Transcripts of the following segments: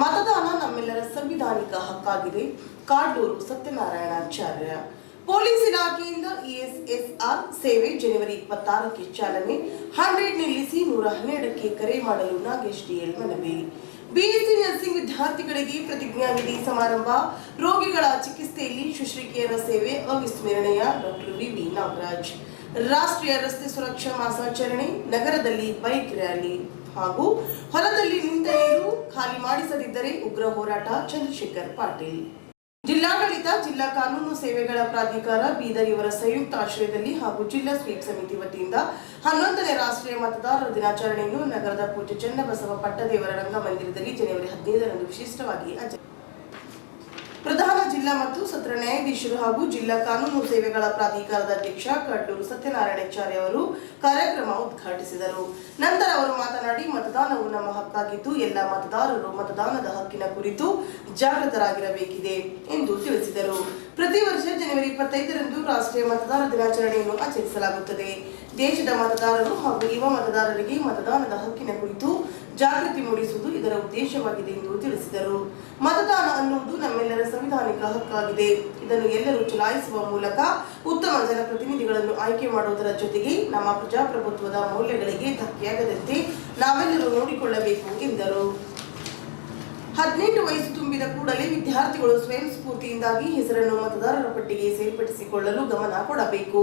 मतदान नम्मेಲ್ಲರ ಸಂವಿಧಾನಿಕ ಹಕ್ಕಾಗಿದೆ ಕಾಡ್ಲೂರು ಸತ್ಯನಾರಾಯಣಾಚಾರ್ಯ ಪೊಲೀಸ್ ಇಲಾಖೆಯಿಂದ ಇಎಸ್ಎಸ್ಆರ್ ಸೇವೆ ಜನವರಿ 26ಕ್ಕೆ ಚಾಲನೆ 100 ನಿಲ್ಲಿಸಿ 112ಕ್ಕೆ ಕರೆ ಮಾಡಲು ನಾಗೇಶ್ ಡಿಎಲ್ ಮನವಿ ಬಿಎಸ್ಸಿ ನರ್ಸಿಂಗ್ ವಿದ್ಯಾರ್ಥಿಗಳಿಗೆ ಪ್ರತಿಜ್ಞಾವಿಧಿ ಸಮಾರಂಭ ರೋಗಿಗಳ ಚಿಕಿತ್ಸೆಯಲ್ಲಿ ಶುಶ್ರೂಷಕಿಯರ ಸೇವೆ ಅವಿಸ್ಮರಣೀಯ ಡಾಕ್ಟರ್ ವಿವಿ ನಾಗರಾಜ್ ರಾಷ್ಟ್ರೀಯ ರಸ್ತೆ ಸುರಕ್ಷಾ ಮಾಸಾಚರಣೆ ನಗರದಲ್ಲಿ ಬೈಕ್ ರ್ಯಾಲಿ ಹಾಗೂ ಹೊಲದಲ್ಲಿ ನಿಂತ ನೀರು ಖಾಲಿ ಮಾಡಿಸದಿದ್ದರೆ ಉಗ್ರ ಹೋರಾಟ ಚಂದ್ರಶೇಖರ್ ಪಾಟೀಲ್ ಜಿಲ್ಲಾಡಳಿತ ಜಿಲ್ಲಾ ಕಾನೂನು ಸೇವೆಗಳ ಪ್ರಾಧಿಕಾರ ಬೀದರ್ ಇವರ ಸಂಯುಕ್ತ ಆಶ್ರಯದಲ್ಲಿ ಹಾಗೂ ಜಿಲ್ಲಾ ಸ್ವೀಪ್ ಸಮಿತಿ ವತಿಯಿಂದ 11ನೇ ರಾಷ್ಟ್ರೀಯ ಮತದಾರರ ದಿನಾಚರಣೆಯನ್ನು ನಗರದ ಪೂಜ್ಯ ಚನ್ನಬಸವ ಪಟ್ಟದೇವರ ರಂಗಮಂದಿರದಲ್ಲಿ ಜನವರಿ 15ರಂದು ವಿಶಿಷ್ಟವಾಗಿ ಪ್ರಧಾನ ಜಿಲ್ಲಾ ಮತ್ತು ಸತ್ರ ನ್ಯಾಯಾಧೀಶರು ಹಾಗೂ ಜಿಲ್ಲಾ ಕಾನೂನು ಸೇವೆಗಳ ಪ್ರಾಧಿಕಾರದ ಅಧ್ಯಕ್ಷ ಕಡ್ಲೂರು ಸತ್ಯನಾರಾಯಣಾಚಾರ್ಯ ಅವರು ಕಾರ್ಯಕ್ರಮ ಉದ್ಘಾಟಿಸಿದರು. ನಂತರ ಅವರು ಮಾತನಾಡಿ, ಮತದಾನವು ನಮ್ಮ ಹಕ್ಕಾಗಿದ್ದು ಎಲ್ಲ ಮತದಾರರು ಮತದಾನದ ಹಕ್ಕಿನ ಕುರಿತು ಜಾಗೃತರಾಗಿರಬೇಕಿದೆ ಎಂದು ತಿಳಿಸಿದರು. ಪ್ರತಿ ವರ್ಷ ಜನವರಿ 25ರಂದು ರಾಷ್ಟ್ರೀಯ ಮತದಾರರ ದಿನಾಚರಣೆಯನ್ನು ಆಚರಿಸಲಾಗುತ್ತದೆ. ದೇಶದ ಮತದಾರರು ಹಾಗೂ ಯುವ ಮತದಾರರಿಗೆ ಮತದಾನದ ಹಕ್ಕಿನ ಕುರಿತು ಜಾಗೃತಿ ಮೂಡಿಸುವುದು ಇದರ ಉದ್ದೇಶವಾಗಿದೆ ಎಂದು ತಿಳಿಸಿದರು. ಮತದಾನ ಅನ್ನುವುದು ನಮ್ಮೆಲ್ಲರ ಸಂವಿಧಾನಿಕ ಹಕ್ಕಾಗಿದೆ. ಇದನ್ನು ಎಲ್ಲರೂ ಚಲಾಯಿಸುವ ಮೂಲಕ ಉತ್ತಮ ಜನಪ್ರತಿನಿಧಿಗಳನ್ನು ಆಯ್ಕೆ ಮಾಡುವುದರ ಜೊತೆಗೆ ನಮ್ಮ ಪ್ರಜಾಪ್ರಭುತ್ವದ ಮೌಲ್ಯಗಳಿಗೆ ಧಕ್ಕೆಯಾಗದಂತೆ ನಾವೆಲ್ಲರೂ ನೋಡಿಕೊಳ್ಳಬೇಕು ಎಂದರು. 18 ವಯಸ್ಸು ತುಂಬಿದ ಕೂಡಲೇ ವಿದ್ಯಾರ್ಥಿಗಳು ಸ್ವಯಂ ಸ್ಫೂರ್ತಿಯಿಂದಾಗಿ ಹೆಸರನ್ನು ಮತದಾರರ ಪಟ್ಟಿಗೆ ಸೇರ್ಪಡಿಸಿಕೊಳ್ಳಲು ಗಮನ ಕೊಡಬೇಕು.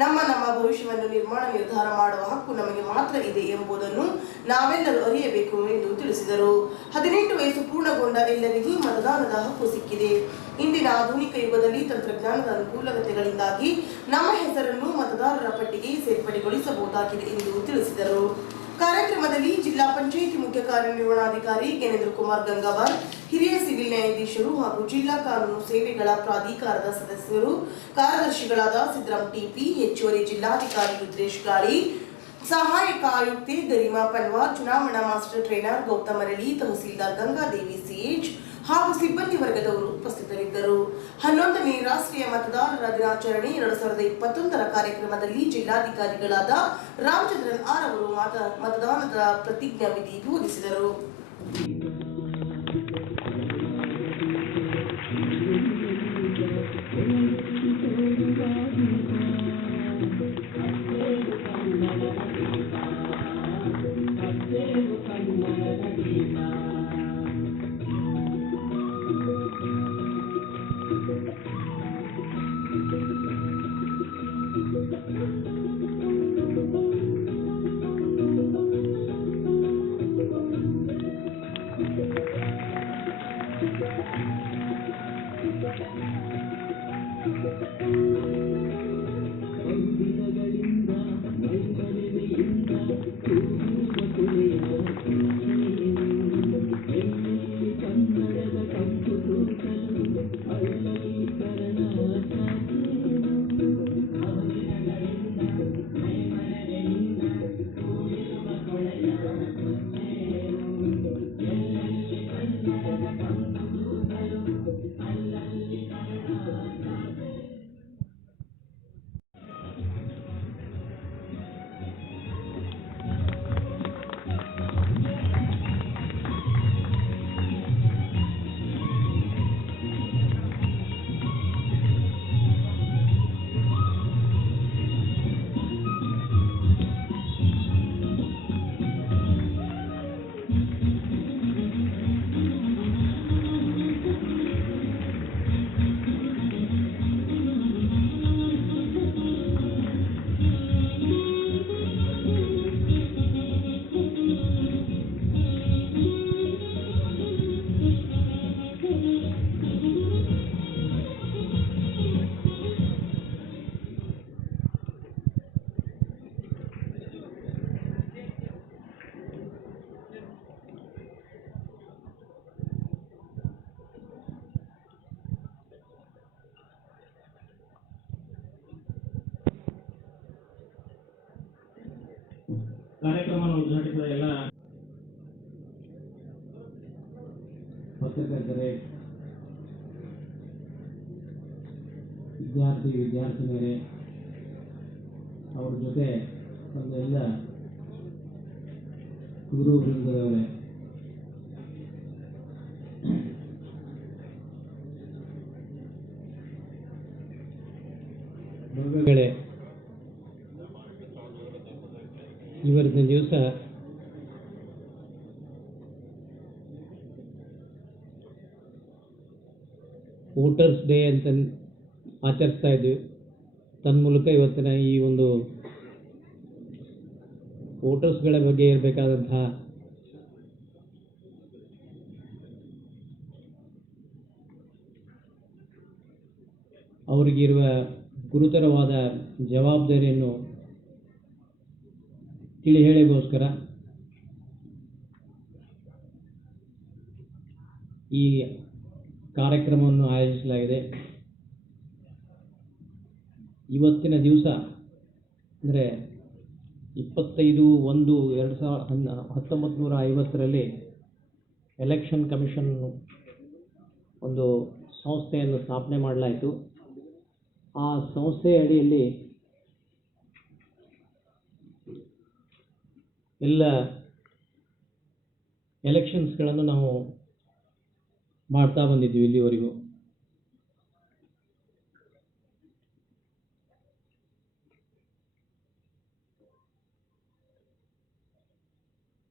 ನಮ್ಮ ಭವಿಷ್ಯವನ್ನು ನಿರ್ಧಾರ ಮಾಡುವ ಹಕ್ಕು ನಮಗೆ ಮಾತ್ರ ಇದೆ ಎಂಬುದನ್ನು ನಾವೆಲ್ಲರೂ ಅರಿಯಬೇಕು ಎಂದು ತಿಳಿಸಿದರು. 18 ವಯಸ್ಸು ಪೂರ್ಣಗೊಂಡ ಎಲ್ಲರಿಗೂ ಮತದಾನದ ಹಕ್ಕು ಸಿಕ್ಕಿದೆ. ಇಂದಿನ ಆಧುನಿಕ ಯುಗದಲ್ಲಿ ತಂತ್ರಜ್ಞಾನದ ಅನುಕೂಲತೆಗಳಿಂದಾಗಿ ನಮ್ಮ ಹೆಸರನ್ನು ಮತದಾರರ ಪಟ್ಟಿಗೆ ಸೇರ್ಪಡೆಗೊಳಿಸಬಹುದಾಗಿದೆ ಎಂದು ತಿಳಿಸಿದರು. ಕಾರ್ಯಕ್ರಮದಲ್ಲಿ ಜಿಲ್ಲಾ ಪಂಚಾಯಿತಿ ಮುಖ್ಯ ಕಾರ್ಯನಿರ್ವಹಣಾಧಿಕಾರಿ ಜ್ಞಾನೇಂದ್ರ ಕುಮಾರ್ ಗಂಗಾವರ್, ಹಿರಿಯ ಸಿವಿಲ್ ನ್ಯಾಯಾಧೀಶರು ಹಾಗೂ ಜಿಲ್ಲಾ ಕಾನೂನು ಸೇವೆಗಳ ಪ್ರಾಧಿಕಾರದ ಸದಸ್ಯರು, ಕಾರ್ಯದರ್ಶಿಗಳಾದ ಸಿದ್ದರಾಮ್ ಟಿಪಿ, ಹೆಚ್ಚುವರಿ ಜಿಲ್ಲಾಧಿಕಾರಿ ರುದ್ರೇಶ್ ಗಾಳಿ, ಸಹಾಯಕ ಆಯುಕ್ತೆ ಗರಿಮಾ ಪನ್ವಾರ್, ಚುನಾವಣಾ ಮಾಸ್ಟರ್ ಟ್ರೈನರ್ ಗೌತಮ್ ಅರಳಿ, ತಹಸೀಲ್ದಾರ್ ಗಂಗಾದೇವಿ ಸಿಎಚ್ ಹಾಗೂ ಸಿಬ್ಬಂದಿ ವರ್ಗದವರು ಉಪಸ್ಥಿತರಿದ್ದರು. 11ನೇ ರಾಷ್ಟ್ರೀಯ ಮತದಾರರ ದಿನಾಚರಣೆ 2021ರ ಕಾರ್ಯಕ್ರಮದಲ್ಲಿ ಜಿಲ್ಲಾಧಿಕಾರಿಗಳಾದ ರಾಮಚಂದ್ರನ್ ಆರ್ ಅವರು ಮತದಾನದ ಪ್ರತಿಜ್ಞಾವಿಧಿ ಬೋಧಿಸಿದರು. ಕಾರ್ಯಕ್ರಮವನ್ನು ಉದ್ಘಾಟಿಸಿದ ಎಲ್ಲ ಪತ್ರಕರ್ತರೇ, ವಿದ್ಯಾರ್ಥಿನಿಯರೇ, ಅವ್ರ ಜೊತೆ ಒಂದು ಎಲ್ಲ ಗುರು ವೃಂದದವರೇ, ಇವತ್ತಿನ ದಿವಸ ವೋಟರ್ಸ್ ಡೇ ಅಂತ ಆಚರಿಸ್ತಾ ಇದ್ವಿ. ತನ್ಮೂಲಕ ಇವತ್ತಿನ ಈ ಒಂದು ವೋಟರ್ಸ್ಗಳ ಬಗ್ಗೆ ಇರಬೇಕಾದಂತಹ ಅವರಿಗಿರುವ ಗುರುತರವಾದ ಜವಾಬ್ದಾರಿಯನ್ನು ತಿಳಿ ಹೇಳಿಗೋಸ್ಕರ ಈ ಕಾರ್ಯಕ್ರಮವನ್ನು ಆಯೋಜಿಸಲಾಗಿದೆ. ಇವತ್ತಿನ ದಿವಸ ಅಂದರೆ 25/1/1950 ಎಲೆಕ್ಷನ್ ಕಮಿಷನ್ ಒಂದು ಸಂಸ್ಥೆಯನ್ನು ಸ್ಥಾಪನೆ ಮಾಡಲಾಯಿತು. ಆ ಸಂಸ್ಥೆಯ ಅಡಿಯಲ್ಲಿ ಎಲ್ಲ ಎಲೆಕ್ಷನ್ಸ್ಗಳನ್ನು ನಾವು ಮಾಡ್ತಾ ಬಂದಿದ್ವಿ ಇಲ್ಲಿವರೆಗೂ.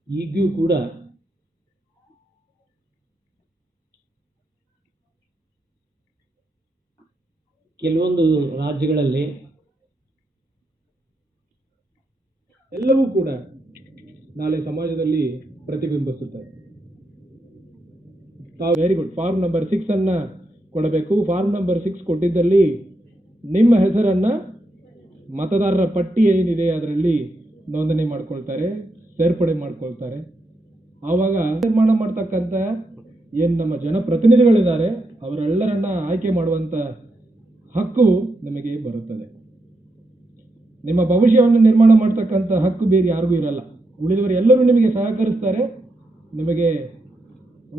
ಈಗೂ ಕೂಡ ಕೆಲವೊಂದು ರಾಜ್ಯಗಳಲ್ಲಿ ಎಲ್ಲವೂ ಕೂಡ ನಾಳೆ ಸಮಾಜದಲ್ಲಿ ಪ್ರತಿಬಿಂಬಿಸುತ್ತದೆ. ತಾವು ವೆರಿ ಗುಡ್. ಫಾರ್ಮ್ ನಂಬರ್ 6 ಅನ್ನು ಕೊಡಬೇಕು. ಫಾರ್ಮ್ ನಂಬರ್ 6 ಕೊಟ್ಟಿದ್ದಲ್ಲಿ ನಿಮ್ಮ ಹೆಸರನ್ನು ಮತದಾರರ ಪಟ್ಟಿ ಏನಿದೆ ಅದರಲ್ಲಿ ನೋಂದಣಿ ಮಾಡ್ಕೊಳ್ತಾರೆ, ಸೇರ್ಪಡೆ ಮಾಡ್ಕೊಳ್ತಾರೆ. ಆವಾಗ ನಿರ್ಮಾಣ ಮಾಡ್ತಕ್ಕಂಥ ಏನು ನಮ್ಮ ಜನಪ್ರತಿನಿಧಿಗಳಿದ್ದಾರೆ ಅವರೆಲ್ಲರನ್ನ ಆಯ್ಕೆ ಮಾಡುವಂಥ ಹಕ್ಕು ನಿಮಗೆ ಬರುತ್ತದೆ. ನಿಮ್ಮ ಭವಿಷ್ಯವನ್ನು ನಿರ್ಮಾಣ ಮಾಡ್ತಕ್ಕಂಥ ಹಕ್ಕು ಬೇರೆ ಯಾರಿಗೂ ಇರಲ್ಲ. ಉಳಿದವರು ಎಲ್ಲರೂ ನಿಮಗೆ ಸಹಕರಿಸ್ತಾರೆ, ನಿಮಗೆ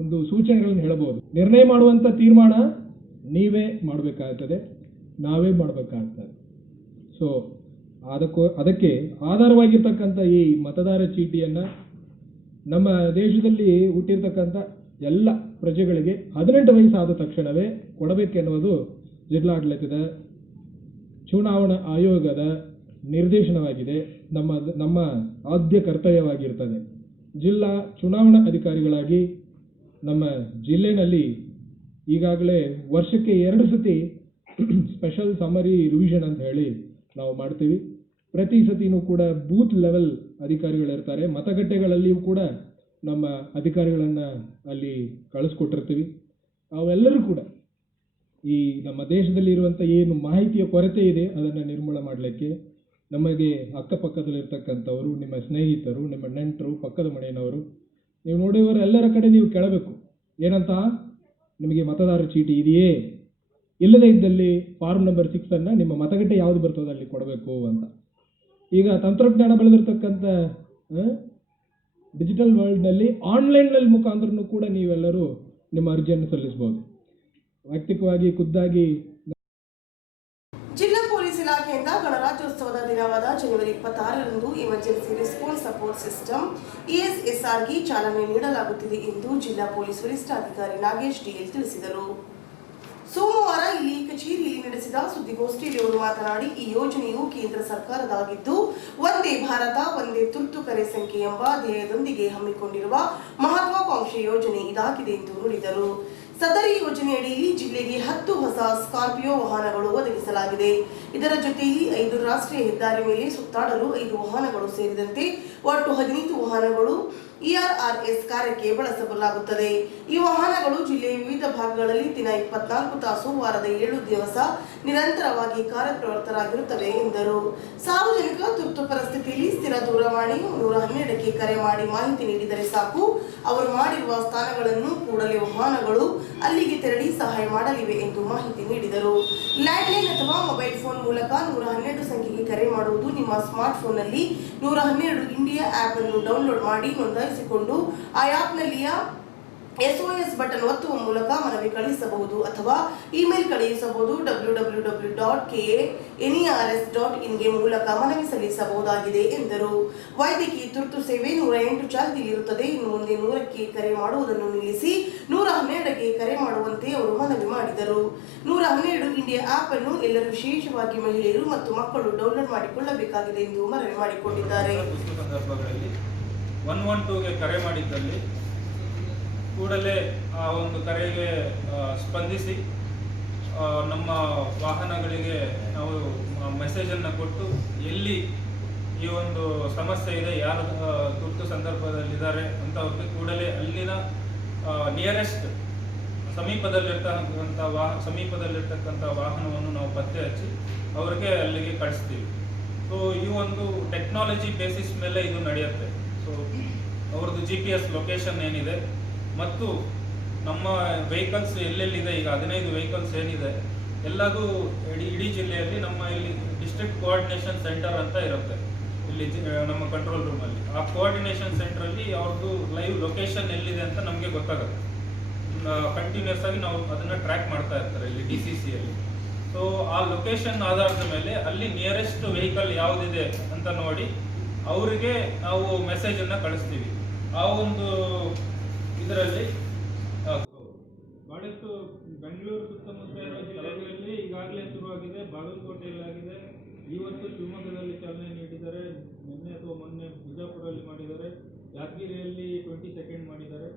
ಒಂದು ಸೂಚನೆಗಳನ್ನು ಹೇಳಬಹುದು. ನಿರ್ಣಯ ಮಾಡುವಂಥ ತೀರ್ಮಾನ ನೀವೇ ಮಾಡಬೇಕಾಗ್ತದೆ, ನಾವೇ ಮಾಡಬೇಕಾಗ್ತದೆ. ಸೊ ಅದಕ್ಕೆ ಆಧಾರವಾಗಿರ್ತಕ್ಕಂಥ ಈ ಮತದಾರ ಚೀಟಿಯನ್ನು ನಮ್ಮ ದೇಶದಲ್ಲಿ ಹುಟ್ಟಿರ್ತಕ್ಕಂಥ ಎಲ್ಲ ಪ್ರಜೆಗಳಿಗೆ 18 ವಯಸ್ಸಾದ ತಕ್ಷಣವೇ ಕೊಡಬೇಕೆನ್ನುವುದು ಜಿಲ್ಲಾಡಳಿತದ ಚುನಾವಣಾ ಆಯೋಗದ ನಿರ್ದೇಶನವಾಗಿದೆ. ನಮ್ಮ ಆದ್ಯ ಕರ್ತವ್ಯವಾಗಿರ್ತದೆ. ಜಿಲ್ಲಾ ಚುನಾವಣಾ ಅಧಿಕಾರಿಗಳಾಗಿ ನಮ್ಮ ಜಿಲ್ಲೆಯಲ್ಲಿ ಈಗಾಗಲೇ ವರ್ಷಕ್ಕೆ 2 ಸತಿ ಸ್ಪೆಷಲ್ ಸಮರಿ ರಿವಿಷನ್ ಅಂತ ಹೇಳಿ ನಾವು ಮಾಡ್ತೀವಿ. ಪ್ರತಿ ಸತಿನೂ ಕೂಡ ಬೂತ್ ಲೆವೆಲ್ ಅಧಿಕಾರಿಗಳಿರ್ತಾರೆ. ಮತಗಟ್ಟೆಗಳಲ್ಲಿಯೂ ಕೂಡ ನಮ್ಮ ಅಧಿಕಾರಿಗಳನ್ನು ಅಲ್ಲಿ ಕಳಿಸ್ಕೊಟ್ಟಿರ್ತೀವಿ. ಅವೆಲ್ಲರೂ ಕೂಡ ಈ ನಮ್ಮ ದೇಶದಲ್ಲಿ ಇರುವಂಥ ಏನು ಮಾಹಿತಿಯ ಕೊರತೆ ಇದೆ ಅದನ್ನು ನಿರ್ಮೂಲ ಮಾಡಲಿಕ್ಕೆ ನಮಗೆ ಅಕ್ಕಪಕ್ಕದಲ್ಲಿರ್ತಕ್ಕಂಥವರು, ನಿಮ್ಮ ಸ್ನೇಹಿತರು, ನಿಮ್ಮ ನೆಂಟರು, ಪಕ್ಕದ ಮನೆಯವರು, ನೀವು ನೋಡಿದವರು ಎಲ್ಲರ ಕಡೆ ನೀವು ಕೇಳಬೇಕು. ಏನಂತ, ನಿಮಗೆ ಮತದಾರ ಚೀಟಿ ಇದೆಯೇ? ಇಲ್ಲದೇ ಇದ್ದಲ್ಲಿ ಫಾರ್ಮ್ ನಂಬರ್ 6 ಅನ್ನು ನಿಮ್ಮ ಮತಗಟ್ಟೆ ಯಾವುದು ಬರ್ತದೆ ಅಲ್ಲಿ ಕೊಡಬೇಕು ಅಂತ. ಈಗ ತಂತ್ರಜ್ಞಾನ ಬೆಳೆದಿರ್ತಕ್ಕಂಥ ಡಿಜಿಟಲ್ ವರ್ಲ್ಡ್ನಲ್ಲಿ ಆನ್ಲೈನ್ನಲ್ಲಿ ಮುಖಾಂತರನೂ ಕೂಡ ನೀವೆಲ್ಲರೂ ನಿಮ್ಮ ಅರ್ಜಿಯನ್ನು ಸಲ್ಲಿಸಬಹುದು. ವೈಯಕ್ತಿಕವಾಗಿ ಖುದ್ದಾಗಿ ಜಿಲ್ಲಾ ಪೊಲೀಸ್ ಇಲಾಖೆಯಿಂದ ಗಣರಾಜ್ಯೋತ್ಸವದ ದಿನವಾದ ಜನವರಿ 26ರಂದು ಎಮರ್ಜೆನ್ಸಿ ರೆಸ್ಪಾನ್ಸ್ ಸಪೋರ್ಟ್ ಸಿಸ್ಟಮ್ ESSRಗೆ ಚಾಲನೆ ನೀಡಲಾಗುತ್ತಿದೆ ಎಂದು ಜಿಲ್ಲಾ ಪೊಲೀಸ್ ವರಿಷ್ಠಾಧಿಕಾರಿ ನಾಗೇಶ್ DL ತಿಳಿಸಿದರು. ಸೋಮವಾರ ಇಲ್ಲಿ ಕಚೇರಿಯಲ್ಲಿ ನಡೆಸಿದ ಸುದ್ದಿಗೋಷ್ಠಿಯಲ್ಲಿ ಅವರು ಮಾತನಾಡಿ, ಈ ಯೋಜನೆಯು ಕೇಂದ್ರ ಸರ್ಕಾರದಾಗಿದ್ದು ಒಂದೇ ಭಾರತ ಒಂದೇ ತುರ್ತು ಕರೆ ಸಂಖ್ಯೆ ಎಂಬ ಧ್ಯೇಯದೊಂದಿಗೆ ಹಮ್ಮಿಕೊಂಡಿರುವ ಮಹತ್ವಾಕಾಂಕ್ಷಿ ಯೋಜನೆ ಇದಾಗಿದೆ ಎಂದು ನುಡಿದರು. ಸದರಿ ಯೋಜನೆಯಡಿಯಲ್ಲಿ ಜಿಲ್ಲೆಗೆ 10 ಹೊಸ ಸ್ಕಾರ್ಪಿಯೋ ವಾಹನಗಳು ಒದಗಿಸಲಾಗಿದೆ. ಇದರ ಜೊತೆಯಲ್ಲಿ 5 ರಾಷ್ಟ್ರೀಯ ಹೆದ್ದಾರಿ ಮೇಲೆ ಸುತ್ತಾಡಲು 5 ವಾಹನಗಳು ಸೇರಿದಂತೆ ಒಟ್ಟು 15 ವಾಹನಗಳು ERRS ಕಾರ್ಯಕ್ಕೆ ಬಳಸಬಹುದಾಗುತ್ತದೆ. ಈ ವಾಹನಗಳು ಜಿಲ್ಲೆಯ ವಿವಿಧ ಭಾಗಗಳಲ್ಲಿ ದಿನ 24 ತಾಸು ವಾರದ 7 ದಿವಸ ನಿರಂತರವಾಗಿ ಕಾರ್ಯಪ್ರವೃತ್ತರಾಗಿರುತ್ತವೆ ಎಂದರು. ಸಾರ್ವಜನಿಕ ತುರ್ತು ಪರಿಸ್ಥಿತಿಯಲ್ಲಿ ಸ್ಥಿರ ದೂರವಾಣಿ 112ಕ್ಕೆ ಕರೆ ಮಾಡಿ ಮಾಹಿತಿ ನೀಡಿದರೆ ಸಾಕು. ಅವರು ಮಾಡಿರುವ ಸ್ಥಾನಗಳನ್ನು ಕೂಡಲೇ ವಾಹನಗಳು ಅಲ್ಲಿಗೆ ತೆರಳಿ ಸಹಾಯ ಮಾಡಲಿವೆ ಎಂದು ಮಾಹಿತಿ ನೀಡಿದರು. ಲ್ಯಾಂಡ್ಲೈನ್ ಅಥವಾ ಮೊಬೈಲ್ ಫೋನ್ ಮೂಲಕ 112 ಸಂಖ್ಯೆಗೆ ಕರೆ ಮಾಡುವುದು. ನಿಮ್ಮ ಸ್ಮಾರ್ಟ್ ಫೋನ್ನಲ್ಲಿ 112 ಇಂಡಿಯಾ ಆಪ್ ಅನ್ನು ಡೌನ್ಲೋಡ್ ಮಾಡಿ ನೋಂದಾಯಿಸಿಕೊಂಡು ಆ ಆಪ್ನಲ್ಲಿಯ SOS ಬಟನ್ ಒತ್ತುವ ಮೂಲಕ ಮನವಿ ಕಳುಹಿಸಬಹುದು ಅಥವಾ ಇಮೇಲ್ ಕಳುಹಿಸಬಹುದು. www.kaners.in ಗೆ ಮೂಲಕ ಮನವಿ ಸಲ್ಲಿಸಬಹುದಾಗಿದೆ ಎಂದರು. ವೈದ್ಯಕೀಯ ತುರ್ತು ಸೇವೆ 108 ಚಾಲ್ತಿಯಲ್ಲಿರುತ್ತದೆ. ಇನ್ನು ಮುಂದೆ 100ಕ್ಕೆ ಕರೆ ಮಾಡುವುದನ್ನು ನಿಲ್ಲಿಸಿ 112ಗೆ ಕರೆ ಮಾಡುವಂತೆ ಅವರು ಮನವಿ ಮಾಡಿದರು. 112 ಇಂಡಿಯಾ ಆಪ್ ಅನ್ನು ಎಲ್ಲರೂ ವಿಶೇಷವಾಗಿ ಮಹಿಳೆಯರು ಮತ್ತು ಮಕ್ಕಳು ಡೌನ್ಲೋಡ್ ಮಾಡಿಕೊಳ್ಳಬೇಕಾಗಿದೆ ಎಂದು ಮನವಿ ಮಾಡಿಕೊಂಡಿದ್ದಾರೆ. 112ಗೆ ಕರೆ ಮಾಡಿದ್ದಲ್ಲಿ ಕೂಡಲೇ ಆ ಒಂದು ಕರೆಗೆ ಸ್ಪಂದಿಸಿ ನಮ್ಮ ವಾಹನಗಳಿಗೆ ನಾವು ಮೆಸೇಜನ್ನು ಕೊಟ್ಟು ಎಲ್ಲಿ ಈ ಒಂದು ಸಮಸ್ಯೆ ಇದೆ, ಯಾರು ತುರ್ತು ಸಂದರ್ಭದಲ್ಲಿದ್ದಾರೆ ಅಂತ ಅವ್ರಿಗೆ ಕೂಡಲೇ ಅಲ್ಲಿನ ನಿಯರೆಸ್ಟ್ ಸಮೀಪದಲ್ಲಿರ್ತಕ್ಕಂಥ ವಾಹನವನ್ನು ನಾವು ಪತ್ತೆ ಹಚ್ಚಿ ಅವ್ರಿಗೆ ಅಲ್ಲಿಗೆ ಕಳಿಸ್ತೀವಿ. ಸೊ ಈ ಒಂದು ಟೆಕ್ನಾಲಜಿ ಬೇಸಿಸ್ ಮೇಲೆ ಇದು ನಡೆಯುತ್ತೆ. ಸೊ ಅವ್ರದ್ದು GPS ಲೊಕೇಶನ್ ಏನಿದೆ ಮತ್ತು ನಮ್ಮ ವೆಹಿಕಲ್ಸ್ ಎಲ್ಲೆಲ್ಲಿದೆ, ಈಗ 15 ವೆಹಿಕಲ್ಸ್ ಏನಿದೆ ಎಲ್ಲದೂ ಇಡೀ ಜಿಲ್ಲೆಯಲ್ಲಿ ನಮ್ಮ ಇಲ್ಲಿ ಡಿಸ್ಟ್ರಿಕ್ಟ್ ಕೋಆರ್ಡಿನೇಷನ್ ಸೆಂಟರ್ ಅಂತ ಇರುತ್ತೆ ಇಲ್ಲಿ ನಮ್ಮ ಕಂಟ್ರೋಲ್ ರೂಮಲ್ಲಿ. ಆ ಕೋಆರ್ಡಿನೇಷನ್ ಸೆಂಟ್ರಲ್ಲಿ ಅವ್ರದ್ದು ಲೈವ್ ಲೊಕೇಶನ್ ಎಲ್ಲಿದೆ ಅಂತ ನಮಗೆ ಗೊತ್ತಾಗುತ್ತೆ. ಕಂಟಿನ್ಯೂಸ್ ಆಗಿ ನಾವು ಅದನ್ನು ಟ್ರ್ಯಾಕ್ ಮಾಡ್ತಾ ಇರ್ತಾರೆ ಇಲ್ಲಿ DCCಯಲ್ಲಿ. ಸೊ ಆ ಲೊಕೇಶನ್ ಆಧಾರದ ಮೇಲೆ ಅಲ್ಲಿ ನಿಯರೆಸ್ಟ್ ವೆಹಿಕಲ್ ಯಾವುದಿದೆ ಅಂತ ನೋಡಿ ಅವರಿಗೆ ನಾವು ಮೆಸೇಜನ್ನು ಕಳಿಸ್ತೀವಿ. ಆ ಒಂದು ಇದರಲ್ಲಿ ಬಹಳಷ್ಟು ಬೆಂಗಳೂರು ಸುತ್ತಮುತ್ತ ಇರುವ ಜಿಲ್ಲೆಗಳಲ್ಲಿ ಈಗಾಗಲೇ ಶುರುವಾಗಿದೆ. ಬಾಗಲಕೋಟೆಯಲ್ಲಾಗಿದೆ, ಇವತ್ತು ಶಿವಮೊಗ್ಗದಲ್ಲಿ ಚಾಲನೆ ನೀಡಿದ್ದಾರೆ, ನಿನ್ನೆ ಅಥವಾ ಮೊನ್ನೆ ಬಿಜಾಪುರಲ್ಲಿ ಮಾಡಿದ್ದಾರೆ, ಯಾದಗಿರಿಯಲ್ಲಿ 22 ಮಾಡಿದ್ದಾರೆ.